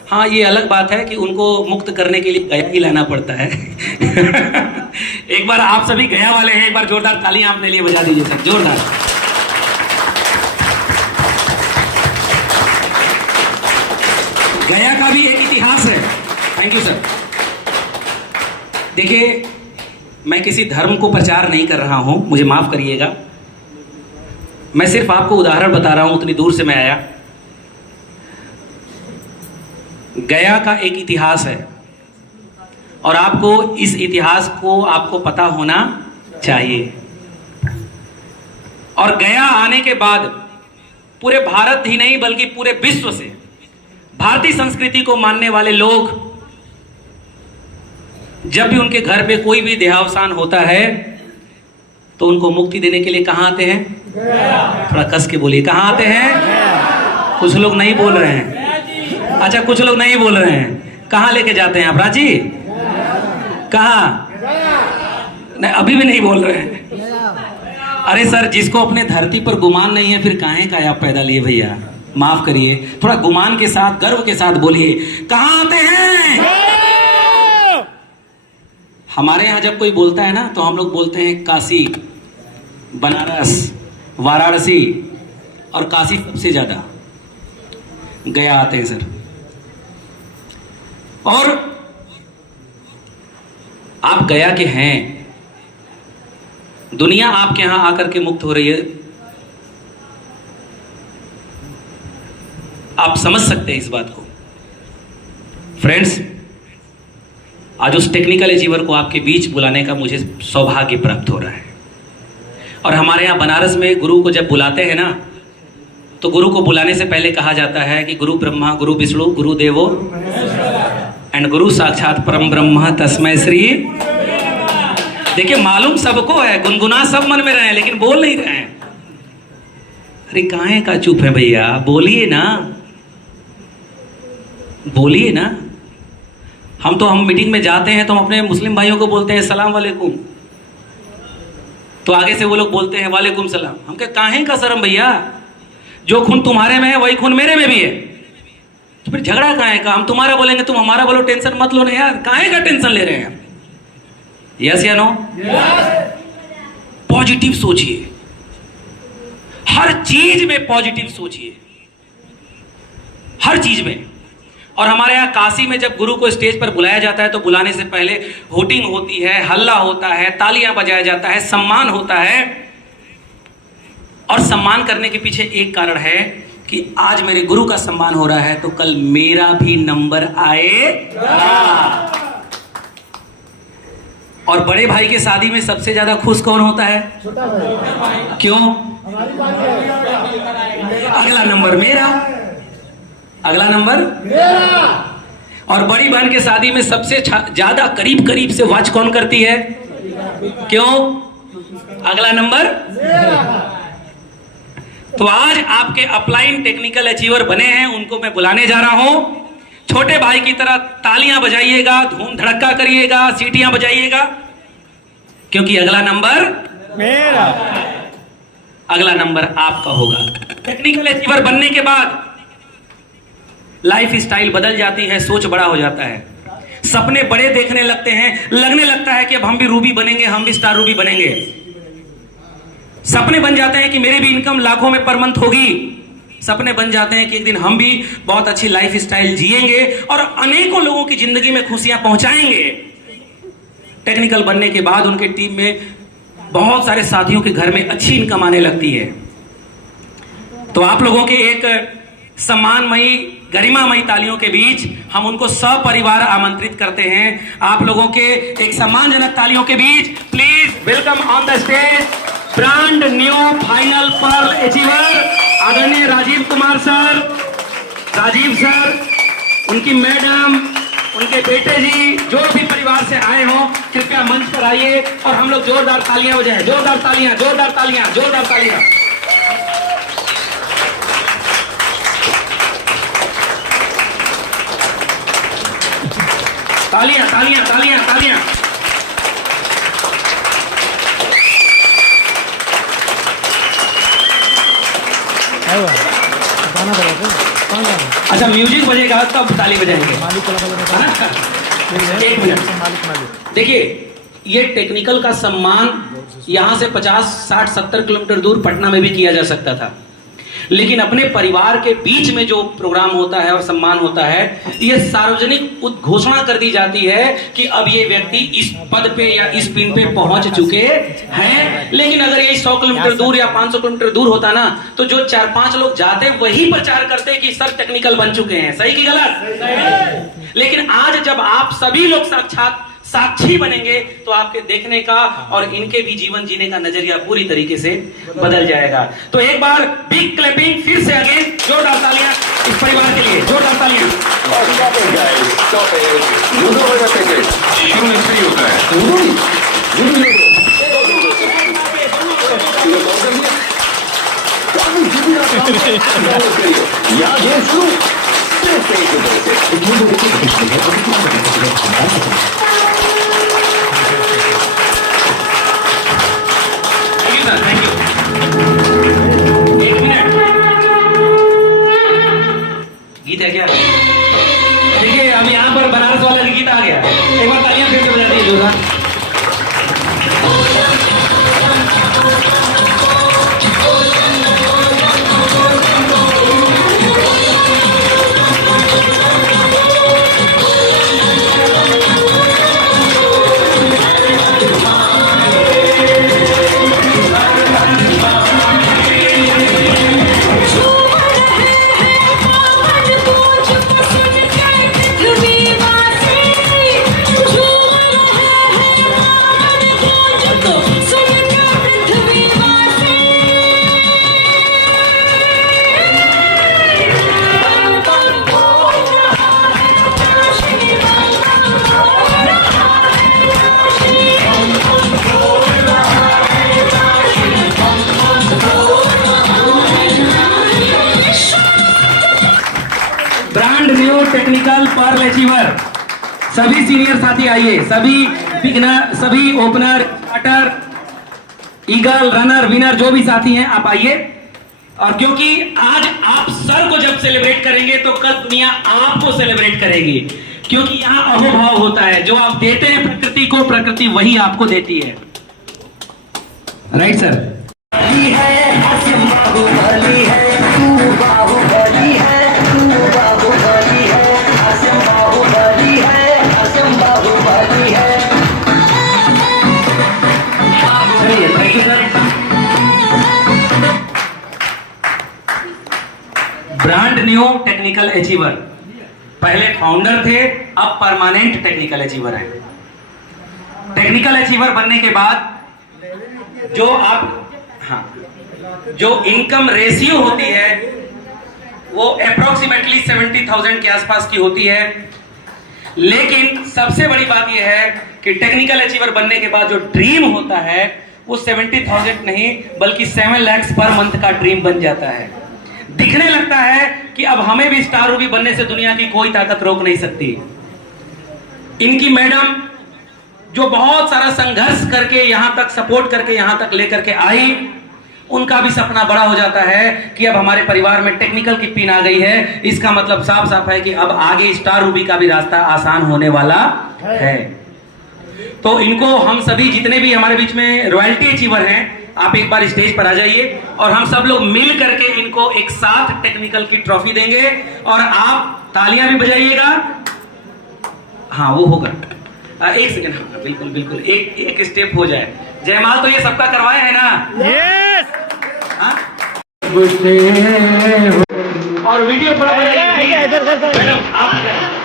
हाँ, ये अलग बात है कि उनको मुक्त करने के लिए गया ही लाना पड़ता है। एक बार आप सभी गया वाले हैं, एक बार जोरदार तालियां अपने लिए बजा दीजिए सर, जोरदार। गया का भी एक इतिहास है। Thank you sir. देखिए, मैं किसी धर्म को प्रचार नहीं कर रहा हूं, मुझे माफ करिएगा, मैं सिर्फ आपको उदाहरण बता रहा हूं, उतनी दूर से मैं आया। गया का एक इतिहास है और आपको इस इतिहास को आपको पता होना चाहिए। और गया आने के बाद पूरे भारत ही नहीं बल्कि पूरे विश्व से भारतीय संस्कृति को मानने वाले लोग जब भी उनके घर पे कोई भी देहावसान होता है तो उनको मुक्ति देने के लिए कहां आते हैं? थोड़ा कस के बोलिए, कहां आते हैं? कुछ लोग नहीं बोल रहे हैं। अच्छा, कुछ लोग नहीं बोल रहे हैं। कहां लेके जाते हैं आप? रांची? कहां? नहीं, अभी भी नहीं बोल रहे हैं। अरे सर, जिसको अपने धरती पर गुमान नहीं है फिर काहे का आप पैदा लिए भैया? माफ करिए, थोड़ा गुमान के साथ, गर्व के साथ बोलिए, कहां आते हैं? हमारे यहां जब कोई बोलता है ना तो हम लोग बोलते हैं काशी, बनारस, वाराणसी और काशी सबसे ज्यादा गया आते हैं सर। और आप गया के हैं, दुनिया आपके यहां आकर के मुक्त हो रही है, आप समझ सकते हैं इस बात को। फ्रेंड्स, आज उस टेक्निकल अचीवर को आपके बीच बुलाने का मुझे सौभाग्य प्राप्त हो रहा है। और हमारे यहाँ बनारस में गुरु को जब बुलाते हैं ना तो गुरु को बुलाने से पहले कहा जाता है कि गुरु ब्रह्मा गुरु विष्णु गुरु देवो एंड गुरु साक्षात परम ब्रह्म तस्मै श्री। देखिए, मालूम सबको है, गुनगुना सब मन में रहे हैं लेकिन बोल नहीं रहे हैं। अरे काहे का चुप है भैया? बोलिए ना, बोलिए ना। हम मीटिंग में जाते हैं तो हम अपने मुस्लिम भाइयों को बोलते हैं सलाम वालेकुम, तो आगे से वो लोग बोलते हैं वालेकुम सलाम। हम कहे काहे का शर्म भैया, जो खून तुम्हारे में है वही खून मेरे में भी है, तो फिर झगड़ा काहे का? हम तुम्हारा बोलेंगे तुम हमारा बोलो, टेंशन मत लो ना यार, काहे का टेंशन ले रहे हैं? यस या नो? पॉजिटिव सोचिए, हर चीज में पॉजिटिव सोचिए, हर चीज में। और हमारे यहाँ काशी में जब गुरु को स्टेज पर बुलाया जाता है तो बुलाने से पहले होटिंग होती है, हल्ला होता है, तालियां बजाया जाता है, सम्मान होता है। और सम्मान करने के पीछे एक कारण है कि आज मेरे गुरु का सम्मान हो रहा है तो कल मेरा भी नंबर आएगा। और बड़े भाई के शादी में सबसे ज्यादा खुश कौन होता है? छोटा भाई। क्यों? अगला नंबर मेरा, अगला नंबर मेरा। और बड़ी बहन के शादी में सबसे ज्यादा करीब करीब से वॉच कौन करती है? क्यों? अगला नंबर मेरा। तो आज आपके अपलाइन टेक्निकल अचीवर बने हैं, उनको मैं बुलाने जा रहा हूं। छोटे भाई की तरह तालियां बजाइएगा, धूम धड़क्का करिएगा, सीटियां बजाइएगा, क्योंकि अगला नंबर मेरा, अगला नंबर आपका होगा। टेक्निकल अचीवर बनने के बाद लाइफ स्टाइल बदल जाती है, सोच बड़ा हो जाता है, सपने बड़े देखने लगते हैं, लगने लगता है कि अब हम भी रूबी बनेंगे, हम भी स्टार रूबी बनेंगे। सपने बन जाते हैं कि मेरी भी इनकम लाखों में पर मंथ होगी। सपने बन जाते हैं कि एक दिन हम भी बहुत अच्छी लाइफ स्टाइल जिएंगे और अनेकों लोगों की जिंदगी में खुशियां पहुंचाएंगे। टेक्निकल बनने के बाद उनके टीम में बहुत सारे साथियों के घर में अच्छी इनकम आने लगती है। तो आप लोगों के एक सम्मानमयी, गरिमामयी तालियों के बीच हम उनको सपरिवार आमंत्रित करते हैं। आप लोगों के एक सम्मानजनक तालियों के बीच please welcome on the stage brand new final pearl achiever आदरणीय राजीव कुमार सर, राजीव सर, उनकी मैडम, उनके बेटे जी, जो भी परिवार से आए हो कृपया मंच पर आइए और हम लोग जोरदार तालियां बजाएं। जोरदार तालियां, जोरदार तालियां, जोरदार तालियां। तालियां तालियां तालियां तालियां। अच्छा म्यूजिक बजेगा तब ताली बजाएंगे। एक मिनट, देखिए ये टेक्निकल का सम्मान यहां से 50, 60, 70 किलोमीटर दूर पटना में भी किया जा सकता था, लेकिन अपने परिवार के बीच में जो प्रोग्राम होता है और सम्मान होता है, यह सार्वजनिक उद्घोषणा कर दी जाती है कि अब ये व्यक्ति इस पद पे या इस पिन पे पहुंच चुके हैं। लेकिन अगर ये 100 किलोमीटर दूर या 500 किलोमीटर दूर होता ना, तो जो 4-5 लोग जाते वही प्रचार करते कि सर टेक्निकल बन चुके हैं। सही की गलत? लेकिन आज जब आप सभी लोग साक्षात साक्षी बनेंगे तो आपके देखने का और इनके भी जीवन जीने का नजरिया पूरी तरीके से बदल जाएगा। तो एक बार बिग क्लैपिंग फिर से अगेन, जोरदार तालियां इस परिवार के लिए, जोरदार तालियां। शुरू में फ्री होता थैंक यू। एक मिनट, गीत है क्या? देखिए अब यहाँ पर बनारस वाला गीत आ गया। एक बार तालियां फिर से बजा दीजिए जोरदार। Brand new technical pearl achiever, सभी सीनियर साथी आइए, सभी बिगनर, सभी opener, starter, eagle, runner, winner जो भी साथी हैं आप आइए। और क्योंकि आज आप सर को जब सेलिब्रेट करेंगे तो कल दुनिया आपको सेलिब्रेट करेगी, क्योंकि यहाँ अहोभाव होता है, जो आप देते हैं प्रकृति को, प्रकृति वही आपको देती है। Right sir. Brand new technical achiever, पहले फाउंडर थे, अब परमानेंट टेक्निकल अचीवर हैं। टेक्निकल अचीवर बनने के बाद जो आप जो इनकम रेशियो होती है वो अप्रोक्सीमेटली 70,000 के आसपास की होती है। लेकिन सबसे बड़ी बात यह है कि टेक्निकल अचीवर बनने के बाद जो ड्रीम होता है वो 70,000 नहीं बल्कि 7 लाख पर मंथ का ड्रीम बन जाता है। दिखने लगता है कि अब हमें भी स्टार रूबी बनने से दुनिया की कोई ताकत रोक नहीं सकती। इनकी मैडम जो बहुत सारा संघर्ष करके यहां तक सपोर्ट करके यहां तक लेकर के आई, उनका भी सपना बड़ा हो जाता है कि अब हमारे परिवार में टेक्निकल की पिन आ गई है। इसका मतलब साफ साफ है कि अब आगे स्टार रूबी का भी रास्ता आसान होने वाला है। तो इनको हम सभी जितने भी हमारे बीच में रॉयल्टी अचीवर हैं, आप एक बार स्टेज पर आ जाइए और हम सब लोग मिल करके इनको एक साथ टेक्निकल की ट्रॉफी देंगे और आप तालियां भी बजाइएगा। हाँ वो होगा, एक सेकंड, हाँ, बिल्कुल बिल्कुल, एक स्टेप हो जाए। जयमाल तो ये सबका करवाए है ना? यस। हाँ? और वीडियो बड़ा मैडम आप है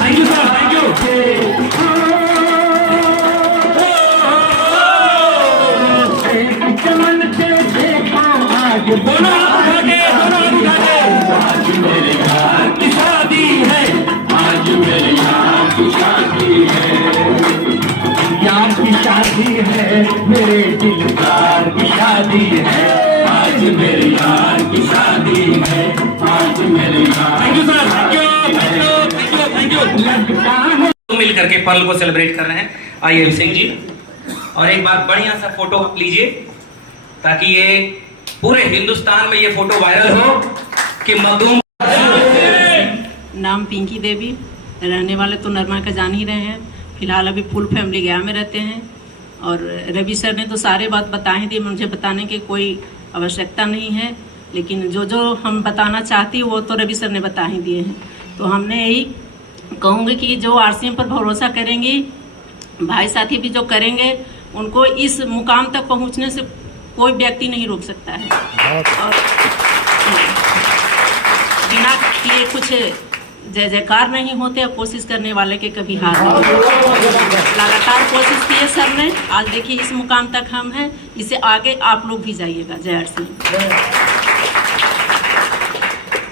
thank you sir, thank you. दोनों हाथ उठा के, दोनों हाथ उठा के। आज मेरे यार की शादी है, आज मेरे यार की शादी है, यार की शादी है, मेरे दिलदार की शादी है, आज मेरे यार की शादी है, आज मेरे यार। Thank you sir, thank you, thank you, thank you, thank you. लगता है मिल करके पर्ल को सेलिब्रेट कर रहे हैं। आइए सिंह जी, और एक बार बढ़िया सा फोटो आप लीजिए ताकि ये पूरे हिंदुस्तान में ये फोटो वायरल हो कि मखदूम। नाम पिंकी देवी, रहने वाले तो नरमा का जान ही रहे हैं। फिलहाल अभी फुल फैमिली गया में रहते हैं। और रवि सर ने तो सारे बात बता ही दी, मुझे बताने की कोई आवश्यकता नहीं है, लेकिन जो जो हम बताना चाहती वो तो रवि सर ने बता ही दिए हैं। तो हमने यही कहूँगी कि जो आरसीएम पर भरोसा करेंगी, भाई साथी भी जो करेंगे, उनको इस मुकाम तक पहुँचने से कोई व्यक्ति नहीं रोक सकता है। और बिना किए कुछ जय जयकार नहीं होते, और कोशिश करने वाले के कभी हार नहीं। लगातार कोशिश की है सर ने, आज देखिए इस मुकाम तक हम हैं, इससे आगे आप लोग भी जाइएगा। जय आरसीएम।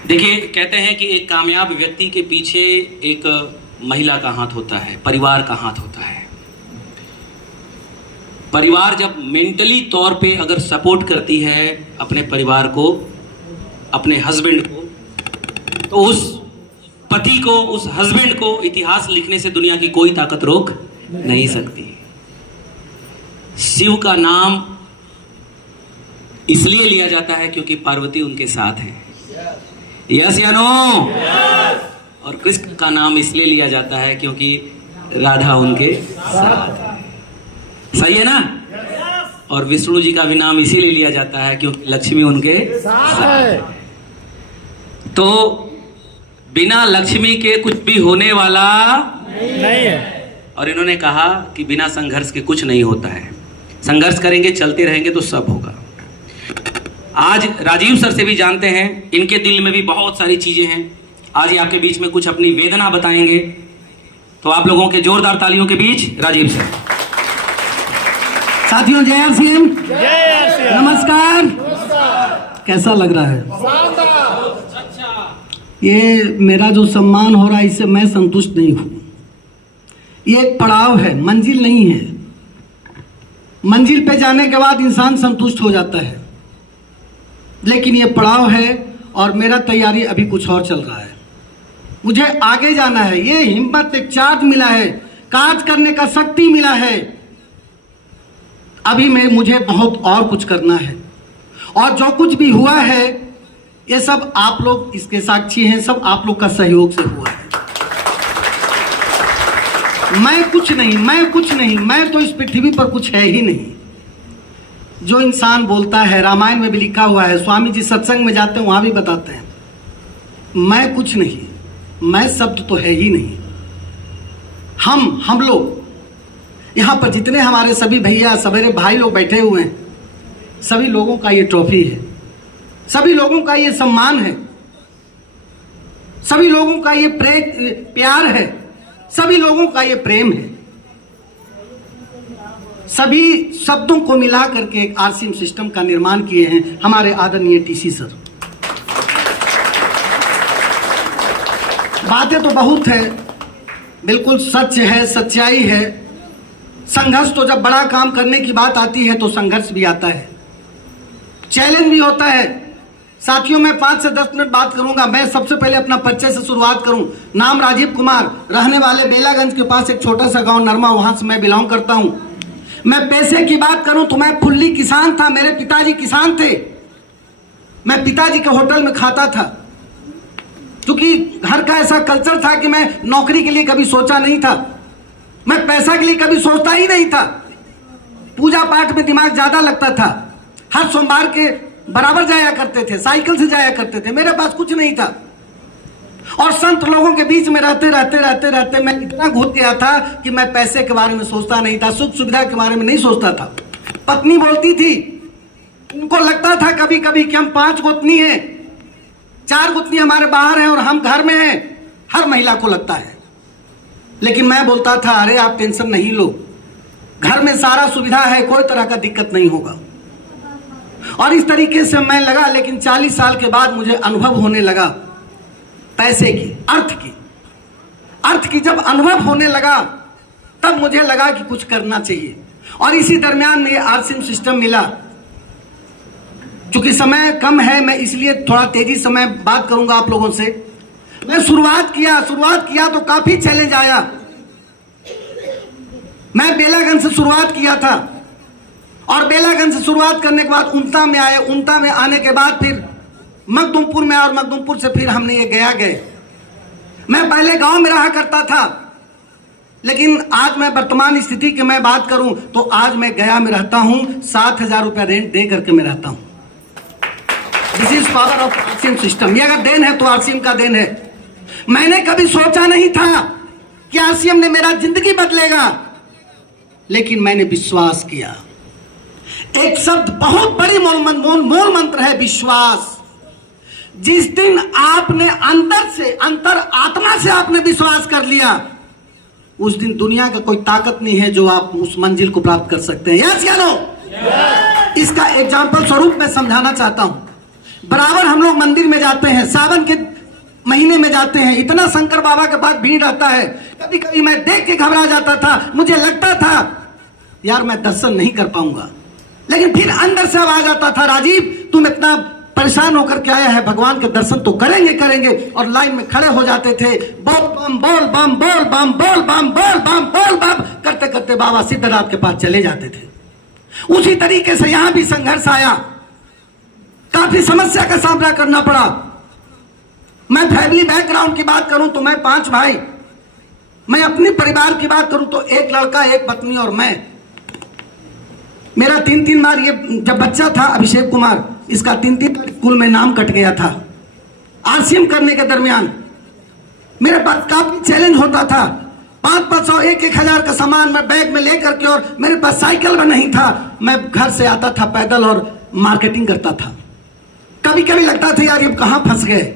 देखिए, कहते हैं कि एक कामयाब व्यक्ति के पीछे एक महिला का हाथ होता है, परिवार का हाथ होता है। परिवार जब मेंटली तौर पे अगर सपोर्ट करती है अपने परिवार को, अपने हस्बैंड को, तो उस पति को, उस हस्बैंड को इतिहास लिखने से दुनिया की कोई ताकत रोक नहीं सकती। शिव का नाम इसलिए लिया जाता है क्योंकि पार्वती उनके साथ है। यस या नो? और कृष्ण का नाम इसलिए लिया जाता है क्योंकि राधा उनके साथ है। सही है ना? और विष्णु जी का भी नाम इसीलिए लिया जाता है क्योंकि लक्ष्मी उनके साथ है। तो बिना लक्ष्मी के कुछ भी होने वाला नहीं है। और इन्होंने कहा कि बिना संघर्ष के कुछ नहीं होता है। संघर्ष करेंगे, चलते रहेंगे तो सब होगा। आज राजीव सर से भी जानते हैं, इनके दिल में भी बहुत सारी चीजें हैं। आज ये आपके बीच में कुछ अपनी वेदना बताएंगे। तो आप लोगों के जोरदार तालियों के बीच राजीव सर। साथियों, जय आरसीएम, नमस्कार। कैसा लग रहा है? ये मेरा जो सम्मान हो रहा है, इससे मैं संतुष्ट नहीं हूं। ये एक पड़ाव है, मंजिल नहीं है। मंजिल पे जाने के बाद इंसान संतुष्ट हो जाता है, लेकिन ये पड़ाव है और मेरा तैयारी अभी कुछ और चल रहा है। मुझे आगे जाना है। ये हिम्मत, एक चार्ज मिला है, कार्य करने का शक्ति मिला है। अभी मुझे बहुत और कुछ करना है। और जो कुछ भी हुआ है, ये सब आप लोग इसके साक्षी हैं। सब आप लोग का सहयोग से हुआ है। मैं कुछ नहीं, मैं तो इस पृथ्वी पर कुछ है ही नहीं। जो इंसान बोलता है, रामायण में भी लिखा हुआ है, स्वामी जी सत्संग में जाते हैं वहां भी बताते हैं, मैं कुछ नहीं, मैं शब्द तो है ही नहीं। हम लोग यहां पर जितने हमारे सभी भैया, सवेरे भाई लोग बैठे हुए हैं, सभी लोगों का ये ट्रॉफी है, सभी लोगों का ये सम्मान है, सभी लोगों का ये प्यार है, सभी लोगों का ये प्रेम है। सभी शब्दों को मिला करके एक आरसीएम सिस्टम का निर्माण किए हैं हमारे आदरणीय टीसी सर। बातें तो बहुत है, बिल्कुल सच है, सच्चाई है। संघर्ष तो जब बड़ा काम करने की बात आती है तो संघर्ष भी आता है, चैलेंज भी होता है। साथियों, मैं 5 से 10 मिनट बात करूंगा। मैं सबसे पहले अपना परिचय से शुरुआत करूं। नाम राजीव कुमार, रहने वाले बेलागंज के पास एक छोटा सा गांव नरमा, वहां से मैं बिलोंग करता हूं। मैं पैसे की बात करूं तो मैं फुल्ली किसान था। मेरे पिताजी किसान थे। मैं पिताजी के होटल में खाता था, क्योंकि घर का ऐसा कल्चर था कि मैं नौकरी के लिए कभी सोचा नहीं था। मैं पैसा के लिए कभी सोचता ही नहीं था। पूजा पाठ में दिमाग ज्यादा लगता था। हर सोमवार के बराबर जाया करते थे, साइकिल से जाया करते थे। मेरे पास कुछ नहीं था। और संत लोगों के बीच में रहते मैं इतना घुस गया था कि मैं पैसे के बारे में सोचता नहीं था, सुख सुविधा के बारे में नहीं सोचता था। पत्नी बोलती थी, उनको लगता था कभी कभी कि हम 5 गोतनी हैं, 4 गोतनी हमारे बाहर हैं और हम घर में हैं। हर महिला को लगता है, लेकिन मैं बोलता था, अरे आप टेंशन नहीं लो, घर में सारा सुविधा है, कोई तरह का दिक्कत नहीं होगा। और इस तरीके से मैं लगा। लेकिन 40 साल के बाद मुझे अनुभव होने लगा पैसे की, अर्थ की जब अनुभव होने लगा, तब मुझे लगा कि कुछ करना चाहिए। और इसी दरमियान में ये आरसीएम सिस्टम मिला। चूंकि समय कम है, मैं इसलिए थोड़ा तेजी से मैं बात करूंगा आप लोगों से। मैं शुरुआत किया तो काफी चैलेंज आया। मैं बेलागंज से शुरुआत किया था, और बेलागंज से शुरुआत करने के बाद उमता में आए। उमता में आने के बाद फिर मखदुमपुर में, और मखदुमपुर से फिर हमने ये गया गए। मैं पहले गांव में रहा करता था, लेकिन आज मैं वर्तमान स्थिति की मैं बात करूं तो आज मैं गया में रहता हूं। 7,000 रुपया रेंट दे करके मैं रहता हूं। This is power of RCM system. ये अगर देन है तो आरसीएम का देन है। मैंने कभी सोचा नहीं था कि आरसीएम ने मेरा जिंदगी बदलेगा, लेकिन मैंने विश्वास किया। एक शब्द बहुत बड़ी मूल मंत्र है, विश्वास। जिस दिन आपने अंदर से, अंतर आत्मा से आपने विश्वास कर लिया, उस दिन दुनिया का कोई ताकत नहीं है जो आप उस मंजिल को प्राप्त कर सकते हैं। यस या नो? इसका एग्जाम्पल स्वरूप मैं समझाना चाहता हूं। बराबर हम लोग मंदिर में जाते हैं, सावन के महीने में जाते हैं, इतना शंकर बाबा के पास भीड़ रहता है। कभी कभी मैं देख के घबरा जाता था, मुझे लगता था यार मैं दर्शन नहीं कर पाऊंगा, लेकिन फिर अंदर से आवाज आता था, राजीव तुम इतना परेशान होकर के आया है, भगवान के दर्शन तो करेंगे करेंगे। और लाइन में खड़े हो जाते थे, बोल बम बोल बम बोल बम बोल बम बोल बम बोल बम करते करते बाबा सिद्धनाथ के पास चले जाते थे। उसी तरीके से यहां भी संघर्ष आया, काफी समस्या का सामना करना पड़ा। मैं फैमिली बैकग्राउंड की बात करूं तो मैं 5 भाई, मैं अपने परिवार की बात करूं तो 1 लड़का 1 पत्नी और मैं। मेरा 3 बार ये जब बच्चा था अभिषेक कुमार, इसका 3 बार स्कूल में नाम कट गया था। आरसीएम करने के दरमियान मेरे पास काफी चैलेंज होता था। 500 1,000 का सामान मैं बैग में लेकर के, और मेरे पास साइकिल भी नहीं था, मैं घर से आता था पैदल और मार्केटिंग करता था। कभी कभी लगता था यार ये कहां फंस गए,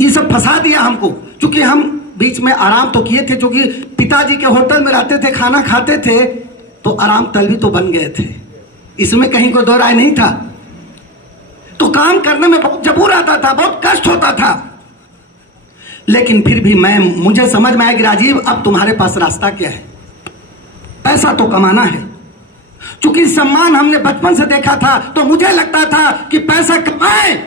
ये सब फंसा दिया हमको। क्योंकि हम बीच में आराम तो किए थे, क्योंकि पिताजी के होटल में रहते थे, खाना खाते थे, तो आराम तलवी तो बन गए थे, इसमें कहीं कोई दो राय नहीं था। तो काम करने में बहुत जबूर आता था, बहुत कष्ट होता था, लेकिन फिर भी मुझे समझ में आया कि राजीव अब तुम्हारे पास रास्ता क्या है, पैसा तो कमाना है। क्योंकि सम्मान हमने बचपन से देखा था, तो मुझे लगता था कि पैसा कमाए,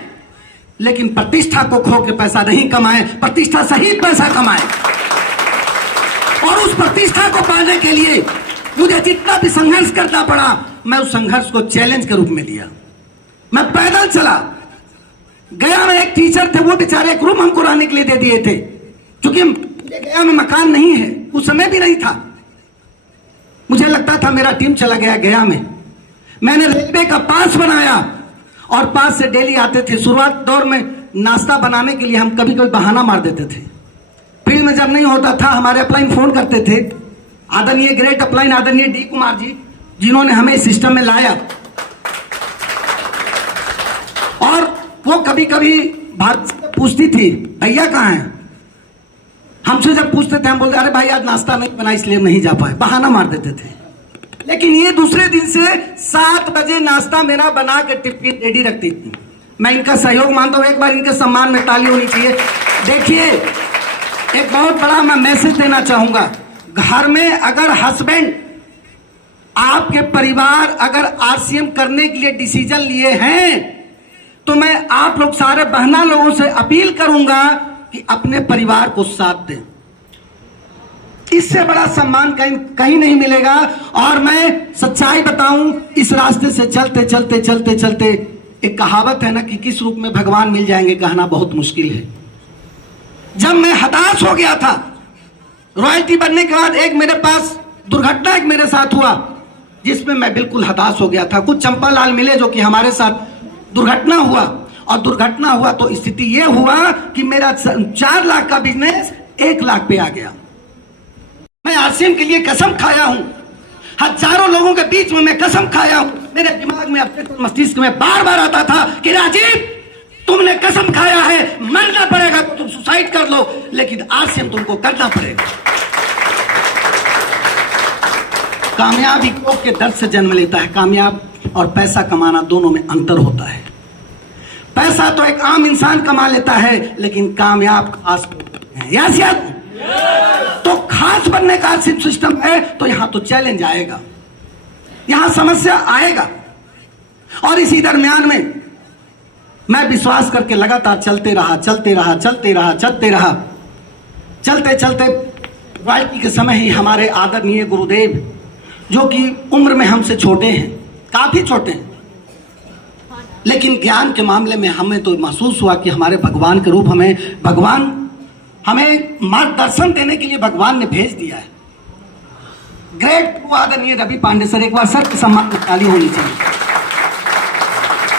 लेकिन प्रतिष्ठा को खो के पैसा नहीं कमाए, प्रतिष्ठा सहित पैसा कमाए। और उस प्रतिष्ठा को पाने के लिए मुझे जितना भी संघर्ष करना पड़ा, मैं उस संघर्ष को चैलेंज के रूप में लिया। मैं पैदल चला, गया में एक टीचर थे, वो बेचारे एक रूम हमको रहने के लिए दे दिए थे, क्योंकि गया में मकान नहीं है, उस समय भी नहीं था। मुझे लगता था मेरा टीम चला गया गया में, मैंने रेलवे का पास बनाया और पास से डेली आते थे। शुरुआत दौर में नाश्ता बनाने के लिए हम कभी कभी बहाना मार देते थे। फील्ड में जब नहीं होता था, हमारे अपलाइन फोन करते थे, आदरणीय ग्रेट अपलाइन आदरणीय डी कुमार जी, जिन्होंने हमें इस सिस्टम में लाया। और वो कभी कभी भारत से पूछती थी भैया कहाँ हैं, हमसे जब पूछते थे हम बोलते अरे भाई आज नाश्ता नहीं बना इसलिए हम नहीं जा पाए, बहाना मार देते थे। लेकिन ये दूसरे दिन से 7 बजे नाश्ता मेरा बना के टिफिन रेडी रखती थी। मैं इनका सहयोग मानता हूं, एक बार इनके सम्मान में ताली होनी चाहिए। देखिए एक बहुत बड़ा मैं मैसेज देना चाहूंगा, घर में अगर हस्बैंड, आपके परिवार अगर आरसीएम करने के लिए डिसीजन लिए हैं, तो मैं आप लोग सारे बहना लोगों से अपील करूंगा कि अपने परिवार को साथ दें। इससे बड़ा सम्मान कहीं नहीं मिलेगा। और मैं सच्चाई बताऊं, इस रास्ते से चलते चलते चलते चलते, एक कहावत है ना कि किस रूप में भगवान मिल जाएंगे, कहना बहुत मुश्किल है। जब मैं हताश हो गया था, रॉयल्टी बनने के बाद एक मेरे पास दुर्घटना एक मेरे साथ हुआ, जिसमें मैं बिल्कुल हताश हो गया था। कुछ चंपालाल मिले जो कि हमारे साथ दुर्घटना हुआ, और दुर्घटना हुआ तो स्थिति यह हुआ कि मेरा 4 लाख का बिजनेस 1 लाख पे आ गया। मैं आरसीएम के लिए कसम खाया हूं, हजारों लोगों के बीच में मैं कसम खाया हूं। मेरे दिमाग में अपने मस्तिष्क में बार बार आता था कि राजीव तुमने कसम खाया है, मरना पड़ेगा तो तुम सुसाइड कर लो, लेकिन आरसीएम तुमको करना पड़ेगा। कामयाबी कोख के दर्द से जन्म लेता है। कामयाब और पैसा कमाना दोनों में अंतर होता है। पैसा तो एक आम इंसान कमा लेता है, लेकिन कामयाब खास है। यस यस, तो खास बनने का सिस्टम है, तो यहां तो चैलेंज आएगा, यहां समस्या आएगा। और इसी दरमियान में मैं विश्वास करके लगातार चलते रहा चलते रहा चलते रहा चलते रहा। चलते चलते रॉयल्टी के समय ही हमारे आदरणीय गुरुदेव, जो कि उम्र में हमसे छोटे हैं, काफी छोटे हैं, लेकिन ज्ञान के मामले में हमें तो महसूस हुआ कि हमारे भगवान के रूप हमें मार्गदर्शन देने के लिए भगवान ने भेज दिया है। ग्रेट आदरणीय रवि पांडे सर, एक बार सर के सम्मान में ताली होनी चाहिए।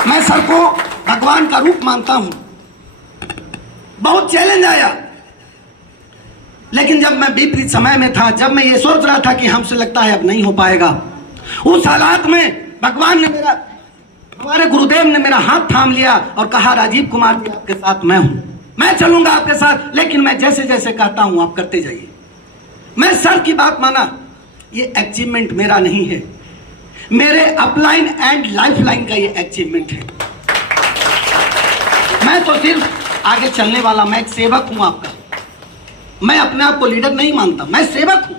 मैं सर को भगवान का रूप मानता हूं। बहुत चैलेंज आया, लेकिन जब मैं विपरीत समय में था, जब मैं ये सोच रहा था कि हमसे लगता है अब नहीं हो पाएगा, उस हालात में भगवान ने हमारे गुरुदेव ने मेरा हाथ थाम लिया और कहा राजीव कुमार जी आपके साथ मैं हूं, मैं चलूंगा आपके साथ, लेकिन मैं जैसे जैसे कहता हूं आप करते जाइए। मैं सर की बात माना। ये अचीवमेंट मेरा नहीं है, मेरे अपलाइन एंड लाइफ लाइन का ये अचीवमेंट है। मैं तो सिर्फ आगे चलने वाला, मैं एक सेवक हूं आपका। मैं अपने आप को लीडर नहीं मानता, मैं सेवक हूं,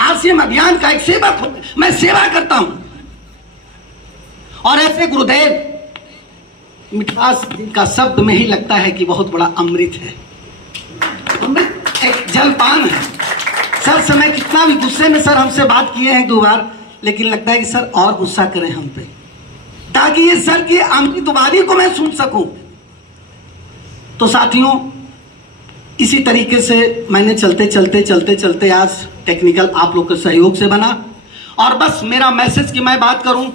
आरसीएम अभियान का एक सेवक हूं, मैं सेवा करता हूं। और ऐसे गुरुदेव मिठास जिनका शब्द में ही लगता है कि बहुत बड़ा अमृत है, अमृत एक जलपान है। सर समय कितना भी गुस्से में सर हमसे बात किए हैं 2 बार, लेकिन लगता है कि सर और गुस्सा करें हम पे, ताकि ये सर की अमृतवादी को मैं सुन सकूं। तो साथियों, इसी तरीके से मैंने चलते आज टेक्निकल आप लोग के सहयोग से बना। और बस मेरा मैसेज की मैं बात करूं,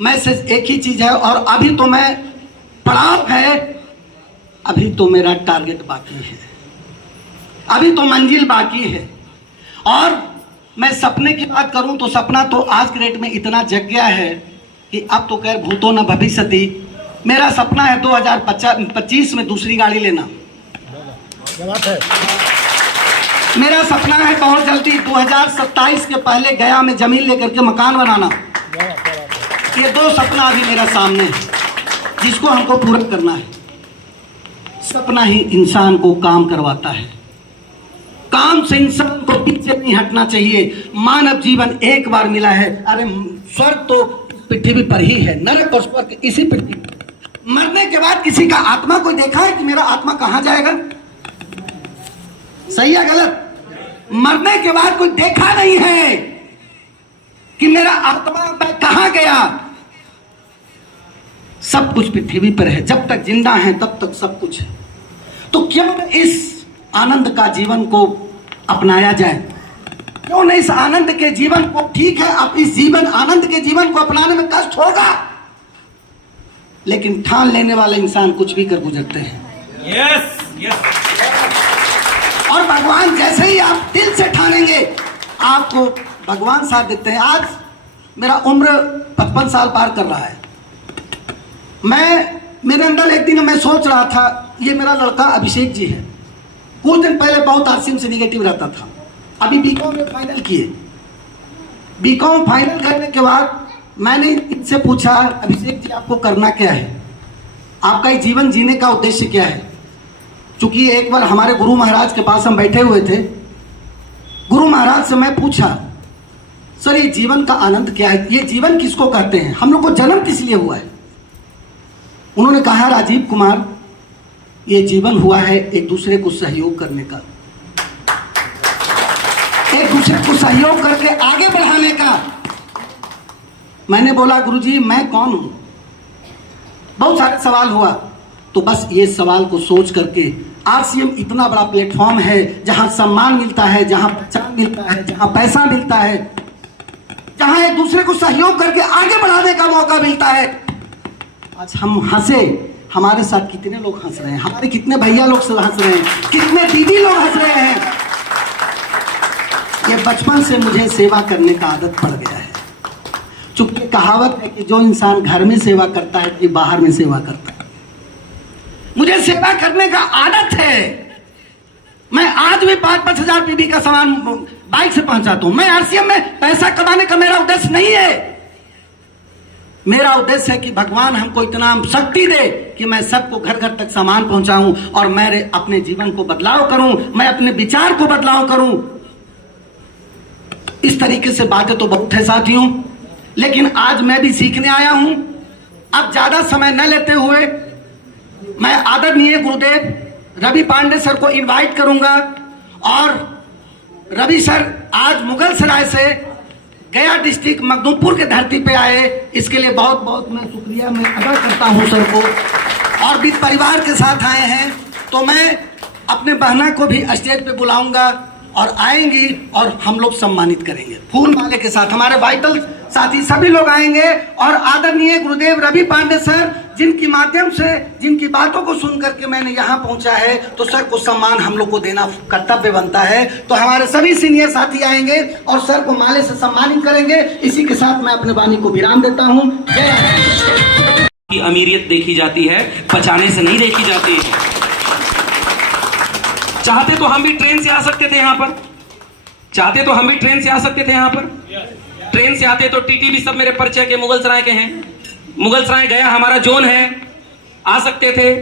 मैसेज एक ही चीज है, और अभी तो मैं पड़ाव है, अभी तो मेरा टारगेट बाकी है, अभी तो मंजिल बाकी है। और मैं सपने की बात करूं तो सपना तो आज के डेट में इतना जग गया है कि अब तो खैर भूतो न भविष्यति। मेरा सपना है 2025 में दूसरी गाड़ी लेना। मेरा सपना है बहुत जल्दी 2027 के पहले गया में जमीन लेकर के मकान बनाना। ये 2 सपना अभी मेरा सामने है, जिसको हमको पूरा करना है। सपना ही इंसान को काम करवाता है, काम से इंसान को पीछे नहीं हटना चाहिए। मानव जीवन एक बार मिला है, अरे स्वर्ग तो पृथ्वी पर ही है, नरक और स्वर्ग इसी पृथ्वी पर। मरने के बाद किसी का आत्मा कोई देखा है कि मेरा आत्मा कहां जाएगा? सही है गलत? मरने के बाद कोई देखा नहीं है कि मेरा आत्मा मैं कहां गया। सब कुछ पृथ्वी पर है, जब तक जिंदा है तब तक सब कुछ है। तो क्यों न इस आनंद का जीवन को अपनाया जाए? क्यों न इस आनंद के जीवन को, ठीक है अब इस जीवन आनंद के जीवन को अपनाने में कष्ट होगा, लेकिन ठान लेने वाले इंसान कुछ भी कर गुजरते हैं। यस। और भगवान जैसे ही आप दिल से ठानेंगे, आपको भगवान साथ देते हैं। आज मेरा उम्र 55 साल पार कर रहा है। मेरे अंदर एक दिन मैं सोच रहा था, ये मेरा लड़का अभिषेक जी है, कुछ दिन पहले बहुत आरसीएम से निगेटिव रहता था, अभी बीकॉम में फाइनल किए। बीकॉम फाइनल करने के बाद मैंने इनसे पूछा, अभिषेक जी आपको करना क्या है, आपका जीवन जीने का उद्देश्य क्या है? चूंकि एक बार हमारे गुरु महाराज के पास हम बैठे हुए थे, गुरु महाराज से मैं पूछा, सर ये जीवन का आनंद क्या है, ये जीवन किसको कहते हैं, हम लोग को जन्म किस लिए हुआ है? उन्होंने कहा, राजीव कुमार ये जीवन हुआ है एक दूसरे को सहयोग करने का, एक दूसरे को सहयोग करके आगे बढ़ाने का। मैंने बोला, गुरुजी मैं कौन हूं? बहुत सारे सवाल हुआ, तो बस ये सवाल को सोच करके आरसीएम इतना बड़ा प्लेटफॉर्म है जहां सम्मान मिलता है, जहां पहचान मिलता है, जहां पैसा मिलता है, जहां एक दूसरे को सहयोग करके आगे बढ़ाने का मौका मिलता है। आज हम हंसे, हमारे साथ कितने लोग हंस रहे हैं, हमारे कितने भैया लोग हंस रहे हैं, कितने दीदी लोग हंस रहे हैं। ये बचपन से मुझे सेवा करने का आदत पड़ गया है। चूंकि कहावत है कि जो इंसान घर में सेवा करता है कि बाहर में सेवा करता है। मुझे सेवा करने का आदत है। मैं आज भी 5-5 हजार पीबी का सामान बाइक से पहुंचाता हूं। मैं आरसीएम में पैसा कमाने का मेरा उद्देश्य नहीं है। मेरा उद्देश्य है कि भगवान हमको इतना शक्ति दे कि मैं सबको घर घर तक सामान पहुंचाऊं और मैं अपने जीवन को बदलाव करूं, मैं अपने विचार को बदलाव करूं। इस तरीके से बातें तो बहुत है साथियों, लेकिन आज मैं भी सीखने आया हूं। अब ज्यादा समय न लेते हुए मैं आदरणीय गुरुदेव रवि पांडे सर को इनवाइट करूंगा। और रवि सर आज मुगल सराय से गया डिस्ट्रिक्ट मखदूमपुर के धरती पे आए, इसके लिए बहुत बहुत मैं शुक्रिया मैं अदा करता हूं सर को। और भी परिवार के साथ आए हैं, तो मैं अपने बहना को भी स्टेज पे बुलाऊंगा और आएंगी और हम लोग सम्मानित करेंगे फूल माले के साथ। हमारे वाइटल साथी सभी लोग आएंगे और आदरणीय गुरुदेव रवि पांडे सर, जिनकी माध्यम से, जिनकी बातों को सुन करके मैंने यहाँ पहुंचा है, तो सर को सम्मान हम लोग को देना कर्तव्य बनता है। तो हमारे सभी सीनियर साथी आएंगे और सर को माले से सम्मानित करेंगे। इसी के साथ मैं अपने वाणी को विराम देता हूँ। जय की अमीरियत देखी जाती है, बचाने से नहीं देखी जाती है। चाहते तो हम भी ट्रेन से आ सकते थे यहाँ पर, चाहते तो हम भी ट्रेन से आ सकते थे यहाँ पर। ट्रेन से आते तो टीटी भी सब मेरे परिचय के मुगल सराय के हैं, मुगल सराय गया हमारा जोन है, आ सकते थे।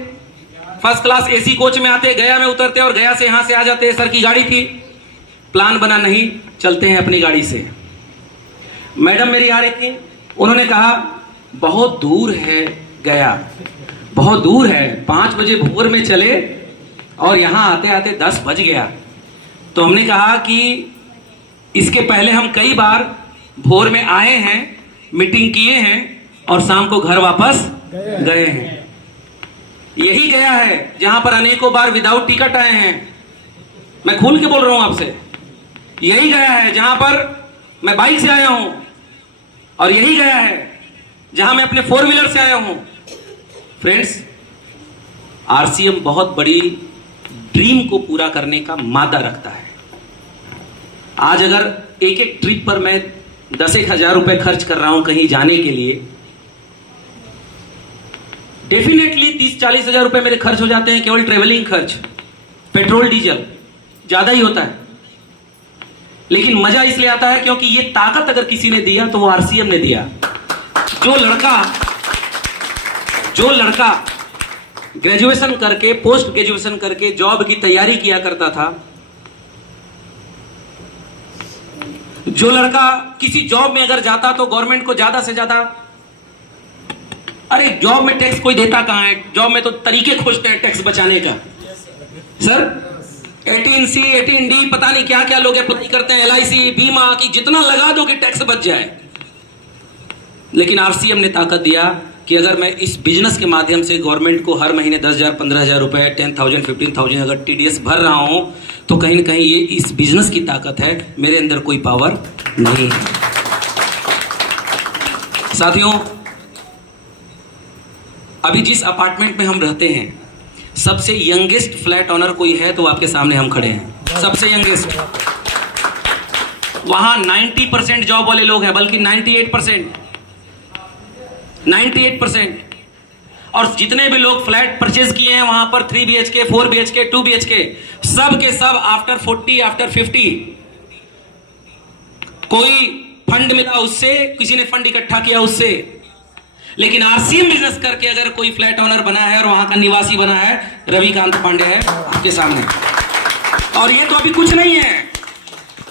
फर्स्ट क्लास एसी कोच में आते, गया में उतरते और गया से यहां से आ जाते। सर की गाड़ी थी, प्लान बना नहीं, चलते हैं अपनी गाड़ी से। मैडम मेरी आ रही थी, उन्होंने कहा बहुत दूर है गया, बहुत दूर है, 5 बजे भोर में चले और यहां आते आते 10 बज गया। तो हमने कहा कि इसके पहले हम कई बार भोर में आए हैं, मीटिंग किए हैं और शाम को घर वापस गए हैं। यही गया है जहां पर अनेकों बार विदाउट टिकट आए हैं। मैं खुल के बोल रहा हूं आपसे, यही गया है जहां पर मैं बाइक से आया हूं और यही गया है जहां मैं अपने 4 व्हीलर से आया हूं। फ्रेंड्स, आरसीएम बहुत बड़ी ड्रीम को पूरा करने का मादा रखता है। आज अगर एक एक ट्रिप पर मैं 10,000 रुपए खर्च कर रहा हूं कहीं जाने के लिए, डेफिनेटली 30-40 हजार रुपए मेरे खर्च हो जाते हैं केवल ट्रेवलिंग खर्च, पेट्रोल डीजल ज्यादा ही होता है। लेकिन मजा इसलिए आता है क्योंकि ये ताकत अगर किसी ने दिया तो वो आरसीएम ने दिया। जो लड़का ग्रेजुएशन करके, पोस्ट ग्रेजुएशन करके जॉब की तैयारी किया करता था, जो लड़का किसी जॉब में अगर जाता तो गवर्नमेंट को ज्यादा से ज्यादा, अरे जॉब में टैक्स कोई देता कहां है, जॉब में तो तरीके खोजते हैं टैक्स बचाने का। सर 18C 18D पता नहीं क्या क्या लोग अप्लाई करते हैं, LIC बीमा की जितना लगा दो कि टैक्स बच जाए। लेकिन आरसीएम ने ताकत दिया कि अगर मैं इस बिजनेस के माध्यम से गवर्नमेंट को हर महीने 10,000 15,000 रुपए, 10,000 15,000 अगर TDS भर रहा हूं तो कहीं ना कहीं ये इस बिजनेस की ताकत है, मेरे अंदर कोई पावर नहीं है। साथियों, अभी जिस अपार्टमेंट में हम रहते हैं, सबसे यंगेस्ट फ्लैट ओनर कोई है तो आपके सामने हम खड़े हैं, सबसे यंगेस्ट। वहां 90% जॉब वाले लोग हैं, बल्कि 98%। और जितने भी लोग फ्लैट परचेज किए हैं वहां पर 3 BHK 4 BHK 2 BHK सब के सब आफ्टर 40 आफ्टर 50। कोई फंड मिला उससे, किसी ने फंड इकट्ठा किया उससे। लेकिन आरसीएम बिजनेस करके अगर कोई फ्लैट ओनर बना है और वहां का निवासी बना है, रविकांत पांडे है आपके सामने। और ये तो अभी कुछ नहीं है,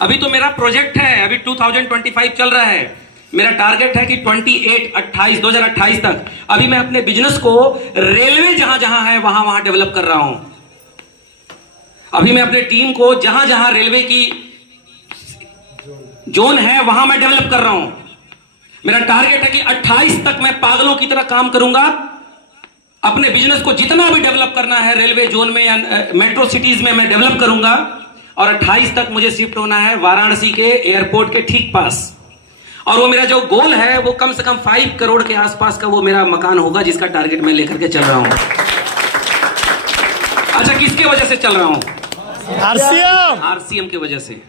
अभी तो मेरा प्रोजेक्ट है, अभी 2025 चल रहा है। मेरा टारगेट है कि 2028 तक अभी मैं अपने बिजनेस को रेलवे जहां जहां है वहां वहां डेवलप कर रहा हूं। अभी मैं अपने टीम को जहां जहां रेलवे की जोन है वहां मैं डेवलप कर रहा हूं। मेरा टारगेट है कि 28 तक मैं पागलों की तरह काम करूंगा। अपने बिजनेस को जितना भी डेवलप करना है रेलवे जोन में या मेट्रो सिटीज में मैं डेवलप करूंगा। और 28 तक मुझे शिफ्ट होना है वाराणसी के एयरपोर्ट के ठीक पास। और वो मेरा जो गोल है वो कम से कम 5 करोड़ के आसपास का वो मेरा मकान होगा, जिसका टारगेट मैं लेकर के चल रहा हूं। अच्छा, किसके वजह से चल रहा हूं? आरसीएम की वजह से।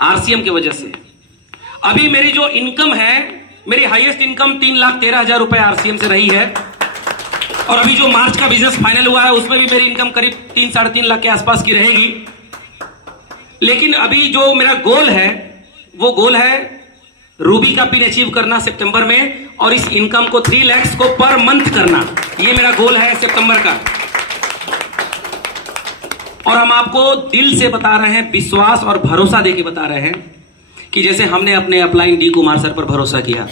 आरसीएम की वजह से अभी मेरी जो इनकम है, मेरी हाईएस्ट इनकम 3,13,000 रुपए आरसीएम से रही है। और अभी जो मार्च का बिजनेस फाइनल हुआ है उसमें भी मेरी इनकम करीब 3-3.5 लाख के आसपास की रहेगी। लेकिन अभी जो मेरा गोल है वो गोल है रूबी का पिन अचीव करना सितंबर में, और इस इनकम को 3 लाख को पर मंथ करना, ये मेरा गोल है सितंबर का। और हम आपको दिल से बता रहे हैं, विश्वास और भरोसा देके बता रहे हैं कि जैसे हमने अपने अपलाइन डी कुमार सर पर भरोसा किया,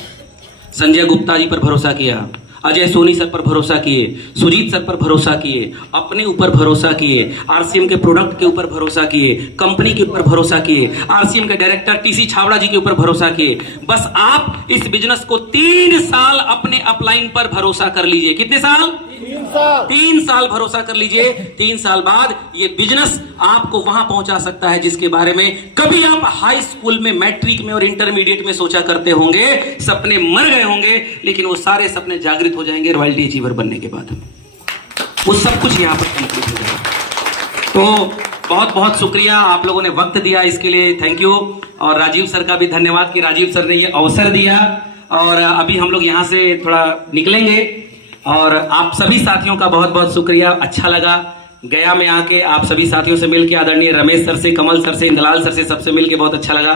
संजय गुप्ता जी पर भरोसा किया, अजय सोनी सर पर भरोसा किए, सुजीत सर पर भरोसा किए, अपने ऊपर भरोसा किए, आरसीएम के प्रोडक्ट के ऊपर भरोसा किए, कंपनी के ऊपर भरोसा किए, आरसीएम के डायरेक्टर टीसी छावड़ा जी के ऊपर भरोसा किए। बस आप इस बिजनेस को 3 साल अपने अपलाइन पर भरोसा कर लीजिए। कितने साल? 3 साल भरोसा कर लीजिए। 3 साल बाद ये बिजनेस आपको वहां पहुंचा सकता है जिसके बारे में कभी आप हाई स्कूल में, मैट्रिक में और इंटरमीडिएट में सोचा करते होंगे। सपने मर गए होंगे, लेकिन वो सारे सपने जागृत हो जाएंगे रॉयल्टी अचीवर बनने के बाद। वो सब कुछ यहां पर कंप्लीट हो जाएगा। तो बहुत बहुत शुक्रिया, आप लोगों ने वक्त दिया, इसके लिए थैंक यू। और राजीव सर का भी धन्यवाद कि राजीव सर ने ये अवसर दिया। और अभी हम लोग यहां से थोड़ा निकलेंगे। और आप सभी साथियों का बहुत बहुत शुक्रिया, अच्छा लगा गया में आके आप सभी साथियों से मिलके, आदरणीय रमेश सर से, कमल सर से, इंदलाल सर से, सबसे मिलके बहुत अच्छा लगा।